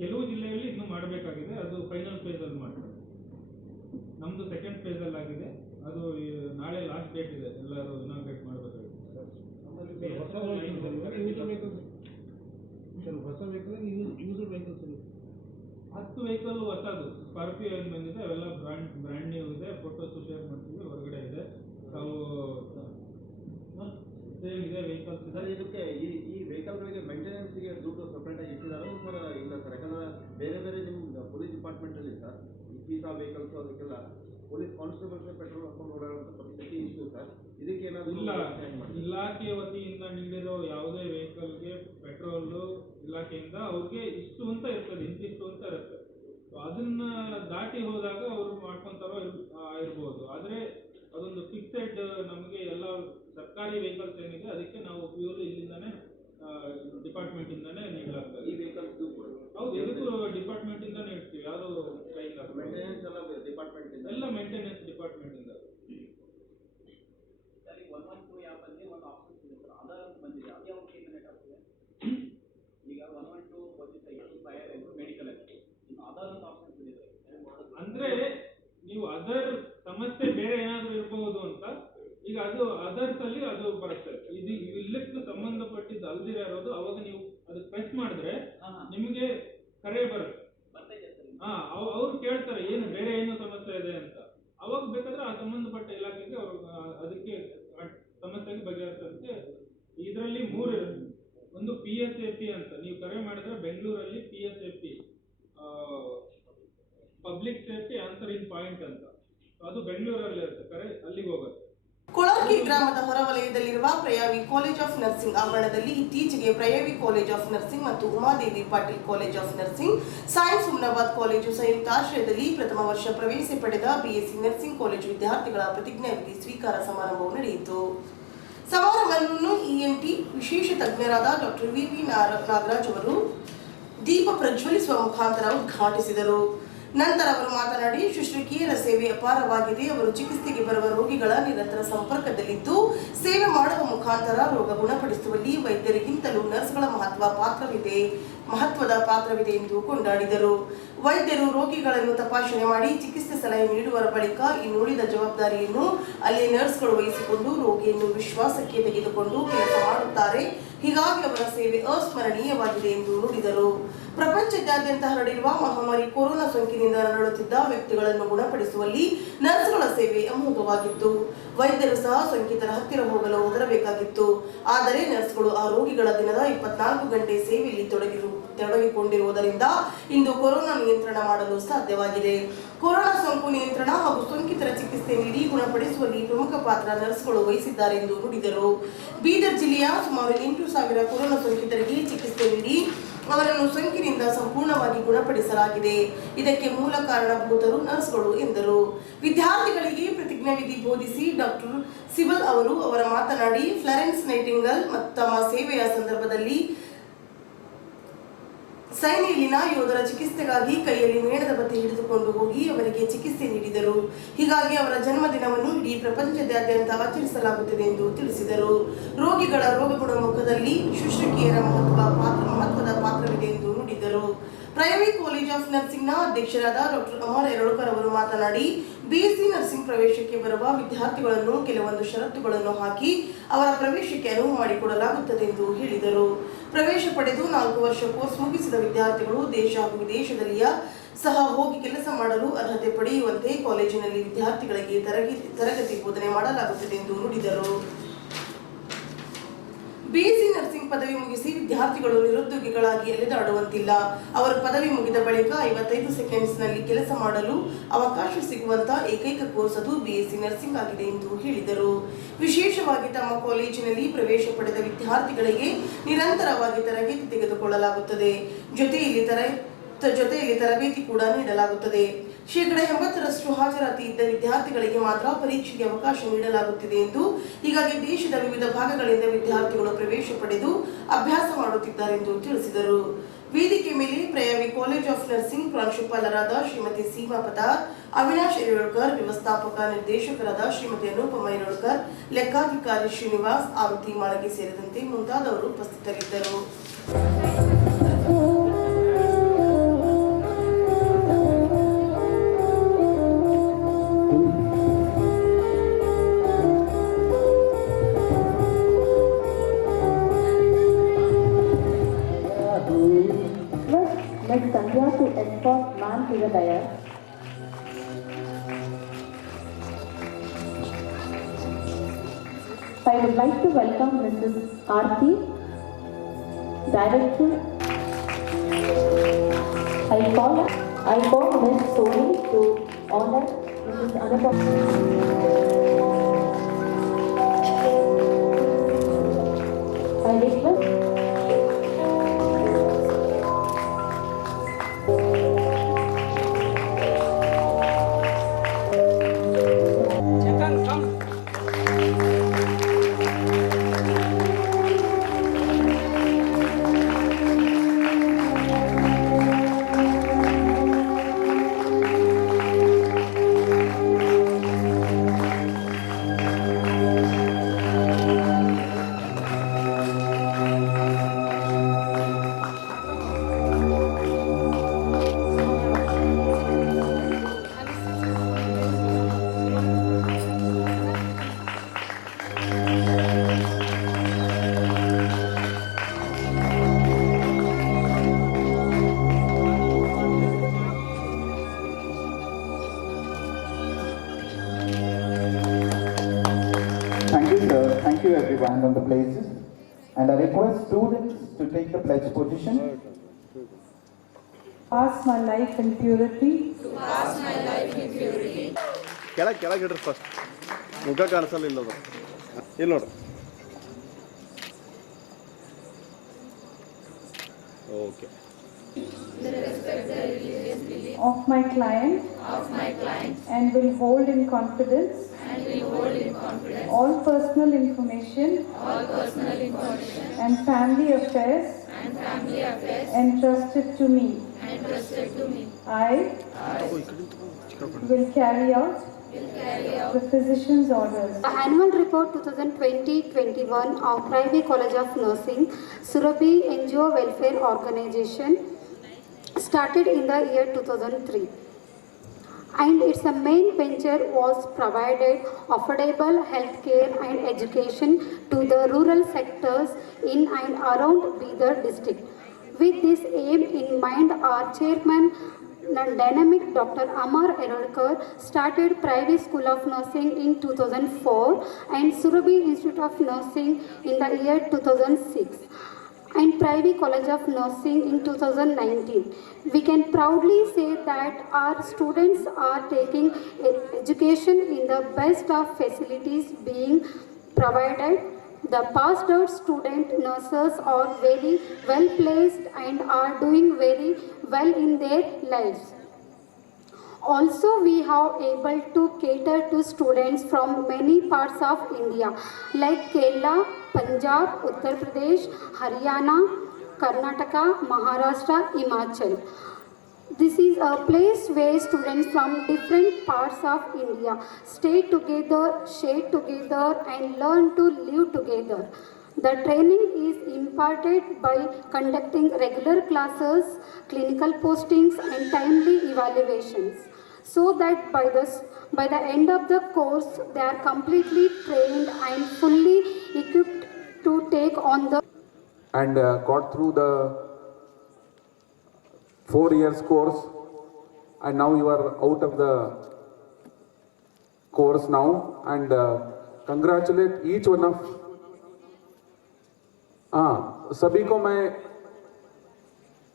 ಕೆಲವು ಜಿಲ್ಲೆಯಲ್ಲಿ ಇನ್ನೂ ಮಾಡಬೇಕಾಗಿದೆ, ಅದು ಫೈನಲ್ ಫೇಸಲ್ಲಿ ಮಾಡ್ತಾರೆ. ನಮ್ಮದು ಸೆಕೆಂಡ್ ಫೇಸಲ್ಲಿ ಆಗಿದೆ, ಅದು ನಾಳೆ ಲಾಸ್ಟ್ ಡೇಟ್ ಇದೆ, ಎಲ್ಲರೂ ಇನಾಗ್ರೇಟ್ ಮಾಡಬೇಕಾಗಿದೆ. ಹೊಸ ವೆಹಿಕಲ್ ಯೂಸ್ಡ್ ವೆಹಿಕಲ್ಸ್ 10 ವೆಹಿಕಲ್ ಹೊಸದು ಸ್ಕಾರ್ಪಿಯೋ ಏನು ಬಂದಿದೆ, ಅವೆಲ್ಲ ಬ್ರ್ಯಾಂಡ್ ನ್ಯೂ ಇದೆ. ಫೋಟೋಸು ಶೇರ್ ಮಾಡ್ತೀವಿ, ಹೊರಗಡೆ ಇದೆ. ನಾವು ಸೇಮ್ ಇದೆ ವೆಹಿಕಲ್ಸ್ ಇದೆ. ಇದಕ್ಕೆ ಈ ವೆಹಿಕಲ್ಗಳಿಗೆ ಮೇಂಟೆನೆನ್ಸ್ಗೆ ದುಡ್ಡು ಸಪ್ರೇಟಾಗಿ ಇಟ್ಟಿದ್ದಾರೆ ಸರ್? ಇಲ್ಲ ಸರ್, ಯಾಕಂದರೆ ಬೇರೆ ನಿಮ್ಮ ಪೊಲೀಸ್ ಡಿಪಾರ್ಟ್ಮೆಂಟಲ್ಲಿ ಸರ್ ಈ ವೆಹಿಕಲ್ಸು ಅದಕ್ಕೆಲ್ಲ ಪೊಲೀಸ್ ಕಾನ್ಸ್ಟೇಬಲ್ಸ್ ಪೆಟ್ರೋಲ್ ಹಾಕೊಂಡು ಓಡಾಡುವಂಥ ಪರಿಸ್ಥಿತಿ ಇತ್ತು ಸರ್. ಇದಕ್ಕೆ ಏನಾದರೂ ಇಲ್ಲ, ಇಲಾಖೆ ವತಿಯಿಂದ ನೀಡಿರೋ ಯಾವುದೇ ವೆಹಿಕಲ್ಗೆ ಪೆಟ್ರೋಲು ಇಲಾಖೆಯಿಂದ ಅವ್ರಿಗೆ ಇಷ್ಟು ಅಂತ ಇರ್ತದೆ, ಇಂತಿಷ್ಟು ಅಂತ ಇರುತ್ತೆ. ಸೊ ಅದನ್ನ ದಾಟಿ ಹೋದಾಗ ಅವರು ಮಾಡ್ಕೊತಾರೋ ಇರ್ಬೋದು. ಆದರೆ ಅದೊಂದು ಫಿಕ್ಸೆಡ್ ನಮಗೆ ಎಲ್ಲ ಸರ್ಕಾರಿ ವೆಹಿಕಲ್ಸ್ ಏನಿದೆ ಅದಕ್ಕೆ ನಾವು ಫ್ಯೂಲ್ ಇಲ್ಲಿಂದಾನೆ ಡಿಪಾರ್ಟ್ಮೆಂಟಿಂದಾನೇ ನೀಡಲಾಗ್ತದೆ. ಈ ವೆಹಿಕಲ್ಸ್ ಹೌದು, ಇದಕ್ಕೂ ಡಿಪಾರ್ಟ್ಮೆಂಟಿಂದಾನೇ ಇಡ್ತೀವಿ. ಯಾವುದು ಮೇಂಟೆನೆನ್ಸ್ ಎಲ್ಲ ಡಿಪಾರ್ಟ್ಮೆಂಟ್ ಎಲ್ಲ ಮೇಂಟೆನೆನ್ಸ್ ಡಿಪಾರ್ಟ್ಮೆಂಟಿಂದ. 112 ಆ್ಯಪಲ್ಲಿ ಒಂದು ಆಪ್ಷನ್ಸ್ ಇದೆ ಸರ್, ಆಧಾರ್ ಅಂತ ಬಂದಿದೆ. ಅದು ಯಾವ ಕೇಂದ್ರ ಆಗ್ತದೆ ಈಗ 112 ಪೊಲೀಸ್ ಐಟಿ ಫೈರ್ ಮೆಡಿಕಲ್ ಆಗಿ ಇನ್ನು ಆಧಾರ್ ಅಂತ ಆಪ್ಷನ್ಸ್ ಇದೆ. ಅಂದ್ರೆ ನೀವು ಅದರ್ ಸಮಸ್ಯೆ ಬೇರೆ ಏನಾದರೂ ಇರಬಹುದು ಅಂತ, ಈಗ ಅದು ಅದರ್ಸ್ ಅಲ್ಲಿ ಅದು ಬರುತ್ತೆ. ಇದು ಇಲ್ಲಕ್ಕೂ ಸಂಬಂಧಪಟ್ಟಿದ್ದು ಅಲ್ದಿರೋದು, ಅವಾಗ ನೀವು ಅದು ಪ್ರೆಸ್ ಮಾಡಿದ್ರೆ ನಿಮಗೆ ಕರೆ ಬರುತ್ತೆ. ಅವ್ರು ಕೇಳ್ತಾರೆ ಏನು ಬೇರೆ ಏನು ಸಮಸ್ಯೆ ಇದೆ ಅಂತ. ಅವಾಗ ಬೇಕಾದ್ರೆ ಆ ಸಂಬಂಧಪಟ್ಟ ಇಲಾಖೆಗೆ ಅದಕ್ಕೆ ಸಮಸ್ಯೆಗೆ ಬಗೆಹರಿಸೋದಕ್ಕೆ ಇದರಲ್ಲಿ 3 ಇರುತ್ತೆ. ಒಂದು PSAP ಅಂತ ನೀವು ಕರೆ ಮಾಡಿದ್ರೆ ಬೆಂಗಳೂರಲ್ಲಿ PSAP public safety answering point ಅಂತ, ಅದು ಬೆಂಗಳೂರಲ್ಲಿ ಇರುತ್ತೆ, ಕರೆ ಅಲ್ಲಿಗೆ ಹೋಗುತ್ತೆ. ಕೊಳರ್ಗಿ ಗ್ರಾಮದ ಹೊರವಲಯದಲ್ಲಿರುವ ಪ್ರಯಾವಿ ಕಾಲೇಜ್ ಆಫ್ ನರ್ಸಿಂಗ್ ಆವರಣದಲ್ಲಿ ಇತ್ತೀಚೆಗೆ ಪ್ರಯಾವಿ ಕಾಲೇಜ್ ಆಫ್ ನರ್ಸಿಂಗ್ ಮತ್ತು Umadevi Patil college of nursing, science Humnabad college ಸಂಯುಕ್ತಾಶ್ರಯದಲ್ಲಿ ಪ್ರಥಮ ವರ್ಷ ಪ್ರವೇಶ ಪಡೆದ BSc ನರ್ಸಿಂಗ್ ಕಾಲೇಜು ವಿದ್ಯಾರ್ಥಿಗಳ ಪ್ರತಿಜ್ಞಾವಿಧಿ ಸ್ವೀಕಾರ ಸಮಾರಂಭವು ನಡೆಯಿತು. ಸಮಾರಂಭವನ್ನು ENT ವಿಶೇಷ ತಜ್ಞರಾದ ಡಾಕ್ಟರ್ VV ನಾಗರಾಜ್ ಅವರು ದೀಪ ಪ್ರಜ್ವಲಿಸುವ ಮುಖಾಂತರ ಉದ್ಘಾಟಿಸಿದರು. ನಂತರ ಅವರು ಮಾತನಾಡಿ, ಶುಶ್ರೂಷಕಿಯರ ಸೇವೆ ಅಪಾರವಾಗಿದೆ. ಅವರು ಚಿಕಿತ್ಸೆಗೆ ಬರುವ ರೋಗಿಗಳ ನಿರಂತರ ಸಂಪರ್ಕದಲ್ಲಿದ್ದು ಸೇವೆ ಮಾಡುವ ಮುಖಾಂತರ ರೋಗ ಗುಣಪಡಿಸುವಲ್ಲಿ ವೈದ್ಯರಿಗಿಂತಲೂ ನರ್ಸ್ಗಳ ಮಹತ್ವದ ಪಾತ್ರವಿದೆ ಎಂದು ಕೊಂಡಾಡಿದರು. ವೈದ್ಯರು ರೋಗಿಗಳನ್ನು ತಪಾಸಣೆ ಮಾಡಿ ಚಿಕಿತ್ಸೆ ಸಲಹೆ ನೀಡುವರ ಬಳಿಕ ಇನ್ನುಳಿದ ಜವಾಬ್ದಾರಿಯನ್ನು ಅಲ್ಲಿ ನರ್ಸ್ಗಳು ವಹಿಸಿಕೊಂಡು ರೋಗಿಯನ್ನು ವಿಶ್ವಾಸಕ್ಕೆ ತೆಗೆದುಕೊಂಡು ಕೆಲಸ ಮಾಡುತ್ತಾರೆ. ಹೀಗಾಗಿ ಅವರ ಸೇವೆ ಅಸ್ಮರಣೀಯವಾಗಿದೆ ಎಂದು ನುಡಿದರು. ಪ್ರಪಂಚದಾದ್ಯಂತ ಹರಡಿರುವ ಮಹಾಮಾರಿ ಕೊರೋನಾ ಸೋಂಕಿನಿಂದ ನರಳುತ್ತಿದ್ದ ವ್ಯಕ್ತಿಗಳನ್ನು ಗುಣಪಡಿಸುವಲ್ಲಿ ನರ್ಸ್ಗಳ ಸೇವೆ ಅಮೋಘವಾಗಿತ್ತು. ವೈದ್ಯರು ಸಹ ಸೋಂಕಿತರ ಹತ್ತಿರ ಹೋಗಲು ಹೆದರಬೇಕಾಗಿತ್ತು. ಆದರೆ ನರ್ಸ್ಗಳು ಆ ರೋಗಿಗಳ ದಿನದ 24 ಗಂಟೆ ಸೇವೆಯಲ್ಲಿ ತೊಡಗಿಕೊಂಡಿರುವುದರಿಂದ ಇಂದು ಕೊರೋನಾ ನಿಯಂತ್ರಣ ಮಾಡಲು ಸಾಧ್ಯವಾಗಿದೆ. ಕೊರೋನಾ ಸೋಂಕು ನಿಯಂತ್ರಣ ಹಾಗೂ ಸೋಂಕಿತರ ಚಿಕಿತ್ಸೆ ನೀಡಿ ಗುಣಪಡಿಸುವಲ್ಲಿ ಪ್ರಮುಖ ಪಾತ್ರ ನರ್ಸ್ಗಳು ವಹಿಸಿದ್ದಾರೆ ಎಂದು ನುಡಿದರು. ಬೀದರ್ ಜಿಲ್ಲೆಯ ಸುಮಾರು 8,000 ಕೊರೋನಾ ಸೋಂಕಿತರಿಗೆ ಚಿಕಿತ್ಸೆ ನೀಡಿ ಅವರನ್ನು ಸೋಂಕಿನಿಂದ ಸಂಪೂರ್ಣವಾಗಿ ಗುಣಪಡಿಸಲಾಗಿದೆ. ಇದಕ್ಕೆ ಮೂಲ ಕಾರಣಭೂತರು ನರ್ಸ್ಗಳು ಎಂದರು. ವಿದ್ಯಾರ್ಥಿಗಳಿಗೆ ಪ್ರತಿಜ್ಞಾವಿಧಿ ಬೋಧಿಸಿ ಡಾಕ್ಟರ್ ಸಿಬಲ್ ಅವರು ಮಾತನಾಡಿ, ಫ್ಲಾರೆನ್ಸ್ ನೈಟಿಂಗಲ್ ತಮ್ಮ ಸೇವೆಯ ಸಂದರ್ಭದಲ್ಲಿ ಸೈನ್ಯದಲ್ಲಿನ ಯೋಧರ ಚಿಕಿತ್ಸೆಗಾಗಿ ಕೈಯಲ್ಲಿ ಮೇಣದ ಬತ್ತಿ ಹಿಡಿದುಕೊಂಡು ಹೋಗಿ ಅವರಿಗೆ ಚಿಕಿತ್ಸೆ ನೀಡಿದರು. ಹೀಗಾಗಿ ಅವರ ಜನ್ಮದಿನವನ್ನು ಇಡೀ ಪ್ರಪಂಚದಾದ್ಯಂತ ಆಚರಿಸಲಾಗುತ್ತದೆ ಎಂದು ತಿಳಿಸಿದರು. ರೋಗಿಗಳ ರೋಗ ಗುಣಮುಖದಲ್ಲಿ ಶುಶ್ರೂಷಕಿಯರ ಮಹತ್ವದ ಪಾತ್ರವಿದೆ ಎಂದು ನುಡಿದರು. ಪ್ರೈವಿ ಕಾಲೇಜ್ ಆಫ್ ನರ್ಸಿಂಗ್ನ ಅಧ್ಯಕ್ಷರಾದ ಡಾಕ್ಟರ್ ಅಮರ್ ಎರಳ್ಕರ್ ಅವರು ಮಾತನಾಡಿ, ಬಿಎಸ್ಸಿ ನರ್ಸಿಂಗ್ ಪ್ರವೇಶಕ್ಕೆ ಬರುವ ವಿದ್ಯಾರ್ಥಿಗಳನ್ನು ಕೆಲವೊಂದು ಷರತ್ತುಗಳನ್ನು ಹಾಕಿ ಅವರ ಪ್ರವೇಶಕ್ಕೆ ಅನುವು ಮಾಡಿಕೊಡಲಾಗುತ್ತದೆ ಎಂದು ಹೇಳಿದರು. ಪ್ರವೇಶ ಪಡೆದು 4 ವರ್ಷ ಕೋರ್ಸ್ ಮುಗಿಸಿದ ವಿದ್ಯಾರ್ಥಿಗಳು ದೇಶ ಹಾಗೂ ವಿದೇಶದಲ್ಲಿಯ ಸಹ ಹೋಗಿ ಕೆಲಸ ಮಾಡಲು ಅರ್ಹತೆ ಪಡೆಯುವಂತೆ ಕಾಲೇಜಿನಲ್ಲಿ ವಿದ್ಯಾರ್ಥಿಗಳಿಗೆ ತರಗತಿ ಬೋಧನೆ ಮಾಡಲಾಗುತ್ತದೆ ಎಂದು ನುಡಿದರು. ಬಿಎಸ್ಸಿ ನರ್ಸಿಂಗ್ ಪದವಿ ಮುಗಿಸಿ ವಿದ್ಯಾರ್ಥಿಗಳು ನಿರುದ್ಯೋಗಿಗಳಾಗಿ ಅಲೆದಾಡುವಂತಿಲ್ಲ. ಅವರು ಪದವಿ ಮುಗಿದ ಬಳಿಕ 55 ಸೆಕೆಂಡ್ಸ್ನಲ್ಲಿ ಕೆಲಸ ಮಾಡಲು ಅವಕಾಶ ಸಿಗುವಂತ ಏಕೈಕ ಕೋರ್ಸ್ ಅದು ಬಿಎಸ್ಸಿ ನರ್ಸಿಂಗ್ ಆಗಿದೆ ಎಂದು ಹೇಳಿದರು. ವಿಶೇಷವಾಗಿ ತಮ್ಮ ಕಾಲೇಜಿನಲ್ಲಿ ಪ್ರವೇಶ ಪಡೆದ ವಿದ್ಯಾರ್ಥಿಗಳಿಗೆ ನಿರಂತರವಾಗಿ ತರಬೇತಿ ತೆಗೆದುಕೊಳ್ಳಲಾಗುತ್ತದೆ. ಜೊತೆಯಲ್ಲಿ ತರಬೇತಿ ಕೂಡ ನೀಡಲಾಗುತ್ತದೆ. 80% ಹಾಜರಾತಿ ಇದ್ದ ವಿದ್ಯಾರ್ಥಿಗಳಿಗೆ ಮಾತ್ರ ಪರೀಕ್ಷೆಗೆ ಅವಕಾಶ ನೀಡಲಾಗುತ್ತಿದೆ ಎಂದು, ಹೀಗಾಗಿ ದೇಶದ ವಿವಿಧ ಭಾಗಗಳಿಂದ ವಿದ್ಯಾರ್ಥಿಗಳು ಪ್ರವೇಶ ಪಡೆದು ಅಭ್ಯಾಸ ಮಾಡುತ್ತಿದ್ದಾರೆ ಎಂದು ತಿಳಿಸಿದರು. ವೇದಿಕೆ ಮೇಲೆ ಪ್ರಯಾವಿ ಕಾಲೇಜ್ ಆಫ್ ನರ್ಸಿಂಗ್ ಪ್ರಾಂಶುಪಾಲರಾದ ಶ್ರೀಮತಿ ಸೀಮಾ ಪತಾರ್, ಅವಿನಾಶ್ ಎರಳ್ಕರ್, ವ್ಯವಸ್ಥಾಪಕ ನಿರ್ದೇಶಕರಾದ ಶ್ರೀಮತಿ ಅನುಪಮ ಎರಳ್ಕರ್, ಲೆಕ್ಕಾಧಿಕಾರಿ ಶ್ರೀನಿವಾಸ್, ಆರುತಿ ಮಾಳಗೆ ಸೇರಿದಂತೆ ಮುಂತಾದವರು ಉಪಸ್ಥಿತರಿದ್ದರು. Let Sandhya to escort man to the dais. I would like to welcome Mrs. Aarti, Director. I call Ms. Soni to honor Mrs. Anupama. I request Thank you, sir. Thank you, everyone on the places. And I request students to take the pledge position. pass my life in purity. ಕೆಳಗಿಡ್ರಿ first ಮುಖ ಕಾಣಿಸಲ್ಲ ಇಲ್ಲ ಇಲ್ಲಿ ನೋಡ್ರಿ. Okay. Of my client. And will hold in confidence. All personal information. And family affairs. Entrusted to me. I will carry out the physician's orders. The annual report 2020-21 of Privy College of Nursing, Surabhi NGO Welfare Organization started in the year 2003. And its main venture was provided affordable healthcare and education to the rural sectors in and around Bidar district. With this aim in mind, our chairman, dynamic Dr. Amar Eralkar, started Private School of Nursing in 2004 and Surabhi Institute of Nursing in the year 2006 and Private College of Nursing in 2019. We can proudly say that our students are taking education in the best of facilities being provided. The passed out student nurses are very well placed and are doing very well in their lives. Also, we have able to cater to students from many parts of India like Kerala, Punjab, Uttar Pradesh, Haryana, Karnataka, Maharashtra, Himachal. This is a place where students from different parts of India stay together, share together, and learn to live together. The training is imparted by conducting regular classes, clinical postings, and timely evaluations, so that by the end of the course, they are completely trained and fully equipped to take on the and got through the 4 years course, and now you are out of the course now, and congratulate each one of सभी को मैं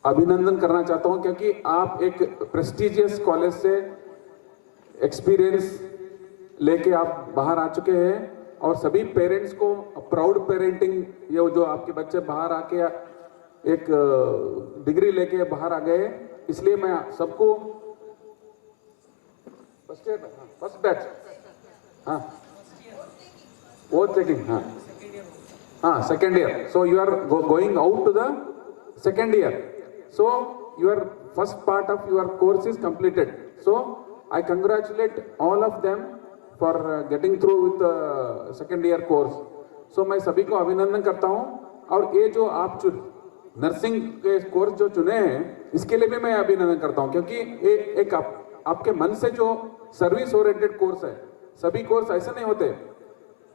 अभिनंदन करना चाहता हूं क्योंकि आप एक प्रेस्टिजियस कॉलेज से एक्सपीरियंस लेके आप बाहर आ चुके हैं, और सभी पेरेंट्स को प्राउड पेरेंटिंग, ये जो आपके बच्चे बाहर आके एक डिग्री लेके बाहर आ गए, इसलिए मैं सबको फर्स्ट बैच वो checking second year, so you are going out to the second year, so your first part of your course is completed, so I congratulate all of them for getting through with second year course. So मैं सभी को अभिनंदन करता हूं, और ये जो आप नर्सिंग के कोर्स जो चुने हैं इसके लिए भी मैं अभिनंदन करता हूं, क्योंकि ये एक आपके मन से जो सर्विस ओरिएंटेड कोर्स है. सभी कोर्स ऐसे नहीं होते,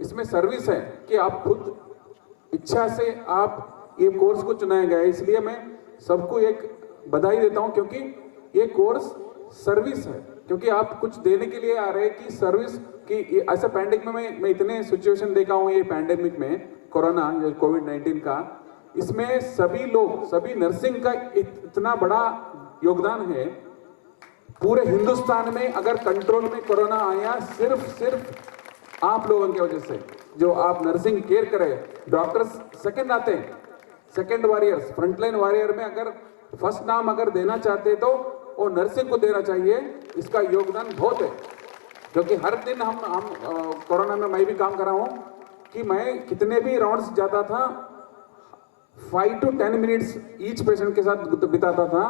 इसमें सर्विस है कि आप खुद इच्छा से आप ये कोर्स को चुनाया गया है. इसलिए मैं सबको एक बधाई देता हूं, क्योंकि ये कोर्स सर्विस है, क्योंकि आप कुछ देने के लिए आ रहे हैं कि सर्विस की. ऐसा पैंडेमिक में मैं इतने सिचुएशन देखा हूं, ये पैंडेमिक में कोरोना या कोविड-19 का, इसमें सभी लोग, सभी नर्सिंग का इतना बड़ा योगदान है. पूरे हिंदुस्तान में अगर कंट्रोल में कोरोना आया सिर्फ आप लोगों की वजह से, जो आप नर्सिंग केयर करें. डॉक्टर्स सेकंड आते हैं, सेकंड वॉरियर्स, फ्रंटलाइन वॉरियर में अगर फर्स्ट नाम अगर देना चाहते तो वो नर्सिंग को देना चाहिए. इसका योगदान बहुत है, क्योंकि हर दिन हम कोरोना में मैं भी काम कर रहा हूँ कि मैं कितने भी राउंड्स जाता था 5 to 10 मिनट्स ईच पेशेंट के साथ बिताता था,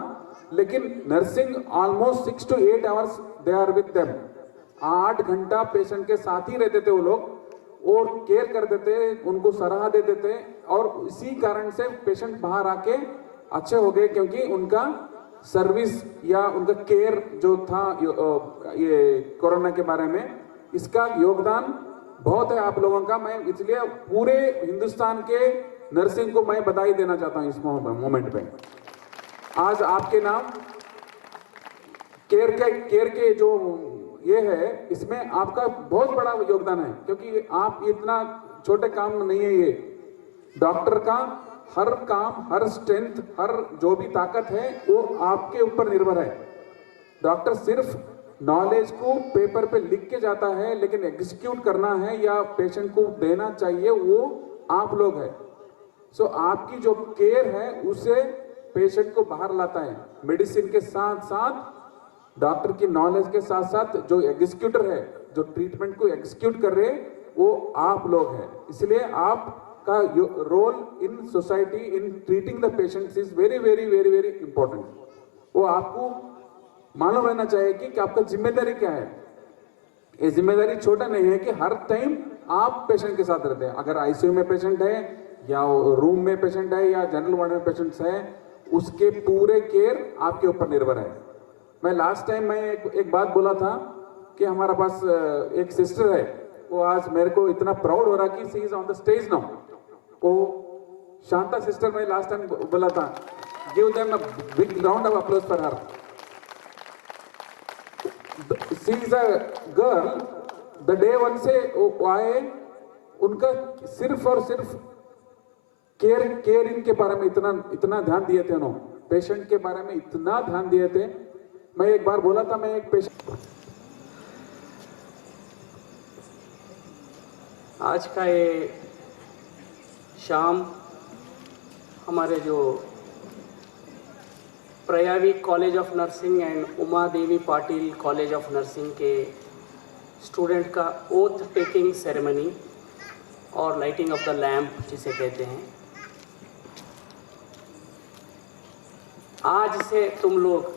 लेकिन nursing almost 6 to 8 hours they are with them. 8 घंटा पेशेंट के साथ ही रहते थे वो लोग, और केयर करते थे, उनको सलाह देते थे, और इसी कारण से पेशेंट बाहर आके अच्छे हो गए, क्योंकि उनका सर्विस या उनका केयर जो था ये कोरोना के बारे में, इसका योगदान बहुत है आप लोगों का. मैं इसलिए पूरे हिंदुस्तान के नर्सिंग को मैं बधाई देना चाहता हूं इस मोमेंट पे. आज आपके नाम केयर के जो ये है, इसमें आपका बहुत बड़ा योगदान है, क्योंकि आप इतना छोटे काम नहीं है. ये डॉक्टर का हर काम, हर स्ट्रेंथ, हर जो भी ताकत है वो आपके ऊपर निर्भर है. डॉक्टर सिर्फ नॉलेज को पेपर पे लिख के जाता है, लेकिन एग्जीक्यूट करना है या पेशेंट को देना चाहिए वो आप लोग है. सो आपकी जो केयर है उसे पेशेंट को बाहर लाता है. मेडिसिन के साथ साथ, डॉक्टर की नॉलेज के साथ साथ जो एग्जीक्यूटर है, जो ट्रीटमेंट को एग्जीक्यूट कर रहे हैं, वो आप लोग हैं. इसलिए आपका role in society in treating the patients is very very very very important. वो आपको मालूम रहना चाहिए कि आपका जिम्मेदारी क्या है. ये जिम्मेदारी छोटा नहीं है कि हर टाइम आप पेशेंट के साथ रहते हैं. अगर आईसीयू में पेशेंट है या रूम में पेशेंट है या जनरल वार्ड में पेशेंट्स है, उसके पूरे केयर आपके ऊपर निर्भर है. मैं लास्ट टाइम मैं एक बात बोला था कि हमारे पास एक सिस्टर है, वो आज मेरे को इतना प्राउड हो रहा कि she is on the stage now. वो शांता सिस्टर, मैं लास्ट टाइम बोला था, give them a big round of applause for her. She is a girl, the day one से आए, उनका सिर्फ और सिर्फ केयरिंग के बारे में इतना ध्यान दिए थे उन्होंने, पेशेंट के बारे में इतना ध्यान दिए थे. मैं एक बार बोला था, मैं एक पेशेंट, आज का ये शाम हमारे जो प्रयावी college of nursing and Uma Devi Patil college of nursing के स्टूडेंट का ओथ टेकिंग सेरेमनी और लाइटिंग ऑफ द लैम्प जिसे कहते हैं, आज से तुम लोग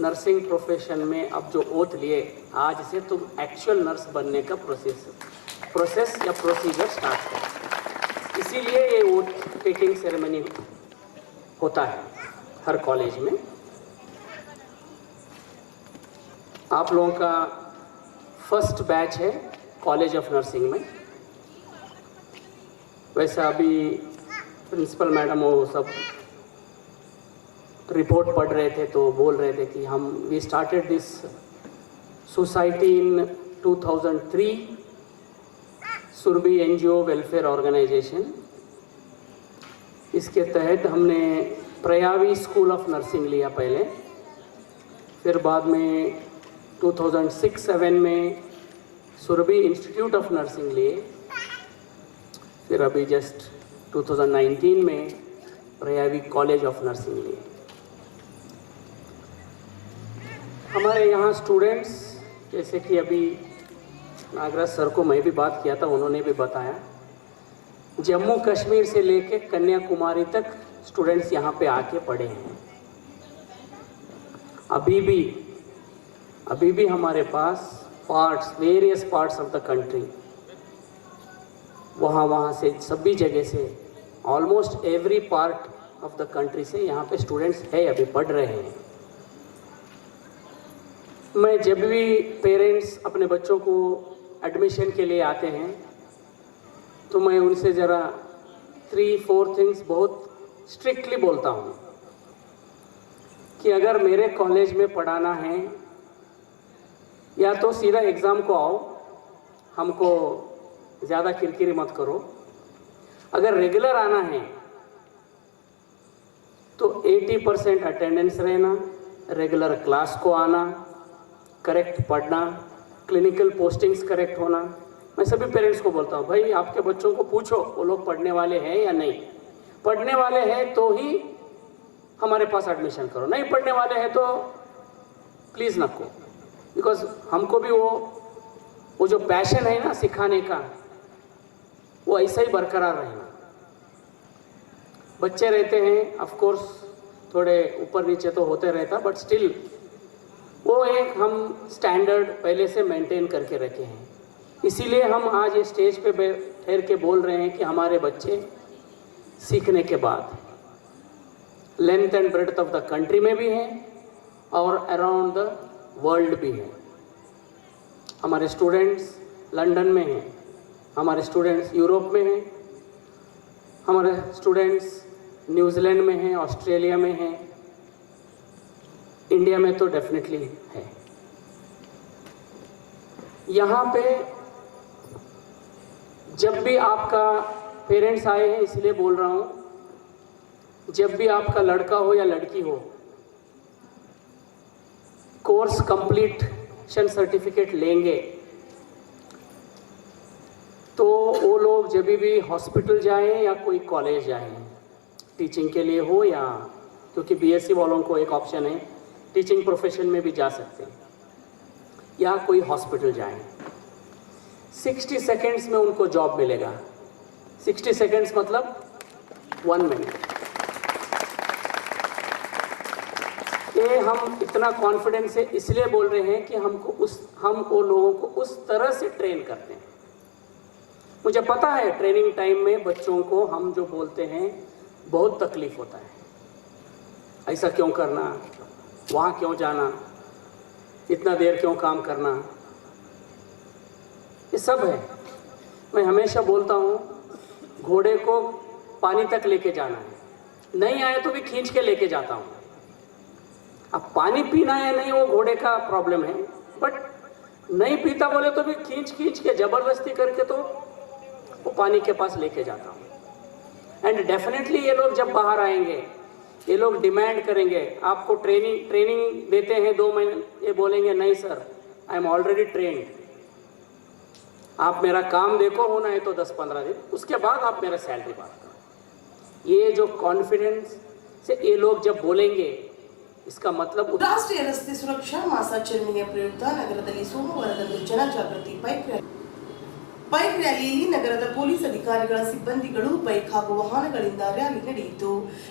नर्सिंग प्रोफेशन में अब जो ओथ लिए, आज से तुम एक्चुअल नर्स बनने का प्रोसेस या प्रोसीजर स्टार्ट करो। इसीलिए ये ओथ टेकिंग सेरेमनी होता है हर कॉलेज में। आप लोगों का फर्स्ट बैच है कॉलेज ऑफ नर्सिंग में। वैसे अभी प्रिंसिपल मैडम वो सब रिपोर्ट पढ़ रहे थे तो बोल रहे थे कि we started this society in 2003, Surabhi NGO welfare organisation. इसके तहत हमने प्रयावी स्कूल ऑफ नर्सिंग लिया पहले, फिर बाद में 2006-07 में सुरभि इंस्टीट्यूट ऑफ नर्सिंग लिए, फिर अभी जस्ट 2019 में प्रयावी कॉलेज ऑफ नर्सिंग लिए। हमारे यहाँ स्टूडेंट्स, जैसे कि अभी नागराज सर को मैं भी बात किया था, उन्होंने भी बताया, जम्मू कश्मीर से लेके कन्याकुमारी तक स्टूडेंट्स यहाँ पे आके पढ़े हैं। अभी भी हमारे पास various parts of the country, वहाँ से सभी जगह से, almost every part of the country से यहाँ पे स्टूडेंट्स है, अभी पढ़ रहे हैं। मैं जब भी पेरेंट्स अपने बच्चों को एडमिशन के लिए आते हैं तो मैं उनसे ज़रा 3-4 थिंग्स बहुत स्ट्रिक्टली बोलता हूँ कि अगर मेरे कॉलेज में पढ़ाना है या तो सीधा एग्ज़ाम को आओ, हमको ज़्यादा किरकिरी मत करो। अगर रेगुलर आना है तो 80% अटेंडेंस रहना, रेगुलर क्लास को आना, करेक्ट पढ़ना, क्लिनिकल पोस्टिंग्स करेक्ट होना। मैं सभी पेरेंट्स को बोलता हूँ, भाई आपके बच्चों को पूछो वो लोग पढ़ने वाले हैं या नहीं। पढ़ने वाले हैं तो ही हमारे पास एडमिशन करो, नहीं पढ़ने वाले हैं तो प्लीज़ नको। बिकॉज हमको भी वो जो पैशन है ना सिखाने का, वो ऐसा ही बरकरार रहना। बच्चे रहते हैं, ऑफ कोर्स थोड़े ऊपर नीचे तो होते रहता, बट स्टिल वो एक हम स्टैंडर्ड पहले से मेंटेन करके रखे हैं। इसीलिए हम आज ये स्टेज पे ठहर के बोल रहे हैं कि हमारे बच्चे सीखने के बाद length and breadth of the country में भी हैं और अराउंड द वर्ल्ड भी हैं। हमारे स्टूडेंट्स लंदन में हैं, हमारे स्टूडेंट्स यूरोप में हैं, हमारे स्टूडेंट्स न्यूजीलैंड में हैं, ऑस्ट्रेलिया में हैं, इंडिया में तो डेफिनेटली है। यहाँ पे जब भी आपका पेरेंट्स आए हैं, इसलिए बोल रहा हूँ, जब भी आपका लड़का हो या लड़की हो, कोर्स कंप्लीशन सर्टिफिकेट लेंगे तो वो लोग जब भी हॉस्पिटल जाएं या कोई कॉलेज जाएं, टीचिंग के लिए हो या, क्योंकि बीएससी वालों को एक ऑप्शन है टीचिंग प्रोफेशन में भी जा सकते हैं, या कोई हॉस्पिटल जाएं, 60 सेकेंड्स में उनको जॉब मिलेगा। 60 सेकेंड्स मतलब 1 मिनट। ये हम इतना कॉन्फिडेंस से इसलिए बोल रहे हैं कि हम वो लोगों को उस तरह से ट्रेन करते हैं। मुझे पता है ट्रेनिंग टाइम में बच्चों को हम जो बोलते हैं बहुत तकलीफ होता है, ऐसा क्यों करना, वहाँ क्यों जाना, इतना देर क्यों काम करना, ये सब है। मैं हमेशा बोलता हूँ घोड़े को पानी तक लेके जाना है, नहीं आए तो भी खींच के लेके जाता हूँ। अब पानी पीना है नहीं वो घोड़े का प्रॉब्लम है, बट नहीं पीता बोले तो भी खींच के ज़बरदस्ती करके तो वो पानी के पास लेके जाता हूँ। एंड डेफिनेटली ये लोग जब बाहर आएंगे, ये लोग डिमांड करेंगे, आपको ट्रेनिंग देते हैं 2 महीने, ये बोलेंगे नहीं sir I am already trend, आप मेरा काम देखो, होना है तो 10-15 दिन, उसके बाद आप मेरा सैलरी बात करो। ये जो कॉन्फिडेंस से ये लोग जब बोलेंगे इसका मतलब ರಾಷ್ಟ್ರೀಯ ರಸ್ತೆ ಸುರಕ್ಷಾ ಮಾಸಾಚರಣೆಯ ಪ್ರಯುಕ್ತ ನಗರದಲ್ಲಿ ಸೋಮವಾರದಂದು ಜನಜಾಗೃತಿ ಬೈಕ್ ರ್ಯಾಲಿಯಲ್ಲಿ ನಗರದ ಪೊಲೀಸ್ ಅಧಿಕಾರಿಗಳ ಸಿಬ್ಬಂದಿಗಳು ಬೈಕ್ ಹಾಗೂ ವಾಹನಗಳಿಂದ ರ್ಯಾಲಿ ನಡೆಯಿತು.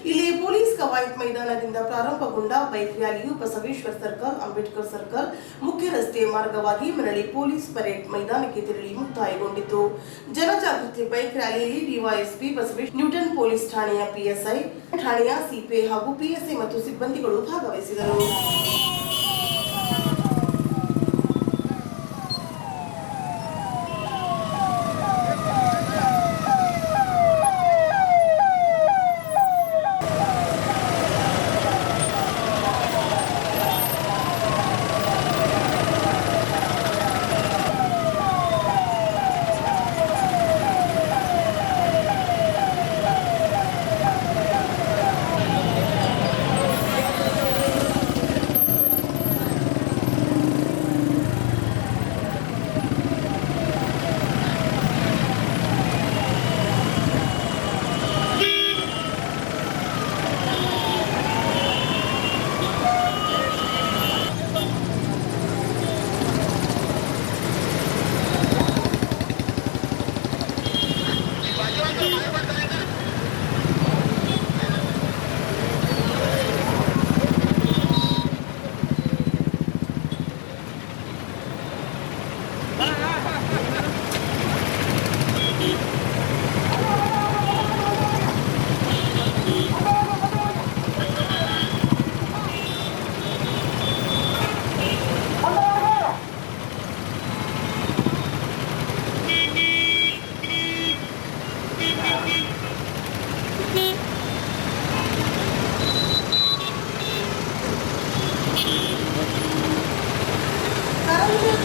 ಇಲ್ಲಿ ಪೊಲೀಸ್ ಕವಾಯತ್ ಮೈದಾನದಿಂದ ಪ್ರಾರಂಭಗೊಂಡ ಬೈಕ್ ರ್ಯಾಲಿಯು ಬಸವೇಶ್ವರ ಸರ್ಕಲ್, ಅಂಬೇಡ್ಕರ್ ಸರ್ಕಲ್, ಮುಖ್ಯ ರಸ್ತೆ ಮಾರ್ಗವಾಗಿ ಮರಳಿ ಪೊಲೀಸ್ ಪರೇಡ್ ಮೈದಾನಕ್ಕೆ ತೆರಳಿ ಮುಕ್ತಾಯಗೊಂಡಿತು. ಜನಜಾಗೃತಿ ಬೈಕ್ ರ್ಯಾಲಿಯಲ್ಲಿ ಡಿವೈಎಸ್ಪಿ ಬಸವೇಶ್ವರ, ನ್ಯೂಟನ್ ಪೊಲೀಸ್ ಠಾಣೆಯ ಪಿಎಸ್ಐ, ಠಾಣೆಯ ಸಿಪಿಐ ಹಾಗೂ ಪಿಎಸ್ಐ ಮತ್ತು ಸಿಬ್ಬಂದಿಗಳು ಭಾಗವಹಿಸಿದರು.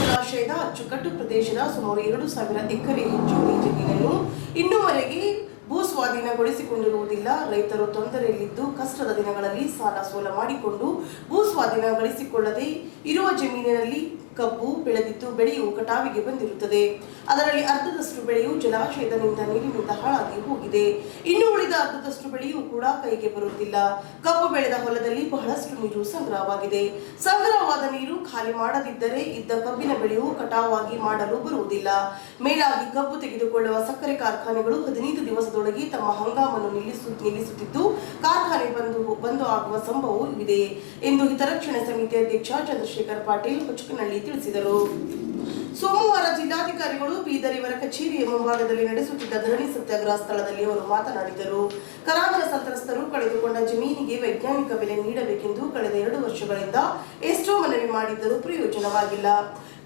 ಜಲಾಶಯದ ಅಚ್ಚುಕಟ್ಟು ಪ್ರದೇಶದ ಸುಮಾರು 2,000 ಎಕರೆ ಹೆಚ್ಚುವರಿ ಜಮೀನನ್ನು ಇನ್ನೂವರೆಗೆ ಭೂಸ್ವಾಧೀನಗೊಳಿಸಿಕೊಂಡಿರುವುದಿಲ್ಲ. ರೈತರು ತೊಂದರೆಯಲ್ಲಿದ್ದು ಕಷ್ಟದ ದಿನಗಳಲ್ಲಿ ಸಾಲ ಸೋಲ ಮಾಡಿಕೊಂಡು ಭೂಸ್ವಾಧೀನಗೊಳಿಸಿಕೊಳ್ಳದೆ ಇರುವ ಜಮೀನಿನಲ್ಲಿ ಕಬ್ಬು ಬೆಳೆದಿದ್ದು ಬೆಳೆಯು ಕಟಾವಿಗೆ ಬಂದಿರುತ್ತದೆ. ಅದರಲ್ಲಿ ಅರ್ಧದಷ್ಟು ಬೆಳೆಯು ಜಲಾಶಯದ ನೀರಿನಿಂದ ಹಾಳಾಗಿ ಹೋಗಿದೆ. ಇನ್ನು ಉಳಿದ ಅರ್ಧದಷ್ಟು ಬೆಳೆಯೂ ಕೂಡ ಕೈಗೆ ಬರುತ್ತಿಲ್ಲ. ಕಬ್ಬು ಬೆಳೆದ ಹೊಲದಲ್ಲಿ ಬಹಳಷ್ಟು ನೀರು ಸಂಗ್ರಹವಾಗಿದೆ. ಸಂಗ್ರಹವಾದ ನೀರು ಖಾಲಿ ಮಾಡದಿದ್ದರೆ ಇದ್ದ ಕಬ್ಬಿನ ಬೆಳೆಯು ಕಟಾವಾಗಿ ಮಾಡಲು ಬರುವುದಿಲ್ಲ. ಮೇಲಾಗಿ ಕಬ್ಬು ತೆಗೆದುಕೊಳ್ಳುವ ಸಕ್ಕರೆ ಕಾರ್ಖಾನೆಗಳು 15 ದಿವಸದೊಳಗೆ ತಮ್ಮ ಹಂಗಾಮನ್ನು ನಿಲ್ಲಿಸುತ್ತಿದ್ದು ಕಾರ್ಖಾನೆ ಬಂದು ಆಗುವ ಸಂಭವವಿದೆ ಎಂದು ಹಿತರಕ್ಷಣಾ ಸಮಿತಿ ಅಧ್ಯಕ್ಷ ಚಂದ್ರಶೇಖರ್ ಪಾಟೀಲ್ ಹೊಚಕನಹಳ್ಳಿ ತಿಳಿಸಿದರು. ಸೋಮವಾರ ಜಿಲ್ಲಾಧಿಕಾರಿಗಳು ಬೀದರ್ ಇವರ ಕಚೇರಿಯ ಮುಂಭಾಗದಲ್ಲಿ ನಡೆಸುತ್ತಿದ್ದ ಧರಣಿ ಸತ್ಯಾಗ್ರಹ ಸ್ಥಳದಲ್ಲಿ ಅವರು ಮಾತನಾಡಿದರು. ಕರಾವಳಿ ಸಂತ್ರಸ್ತರು ಕಳೆದುಕೊಂಡ ಜಮೀನಿಗೆ ವೈಜ್ಞಾನಿಕ ಬೆಲೆ ನೀಡಬೇಕೆಂದು ಕಳೆದ 2 ವರ್ಷಗಳಿಂದ ಎಷ್ಟೋ ಮನವಿ ಮಾಡಿದ್ದರೂ ಪ್ರಯೋಜನವಾಗಿಲ್ಲ.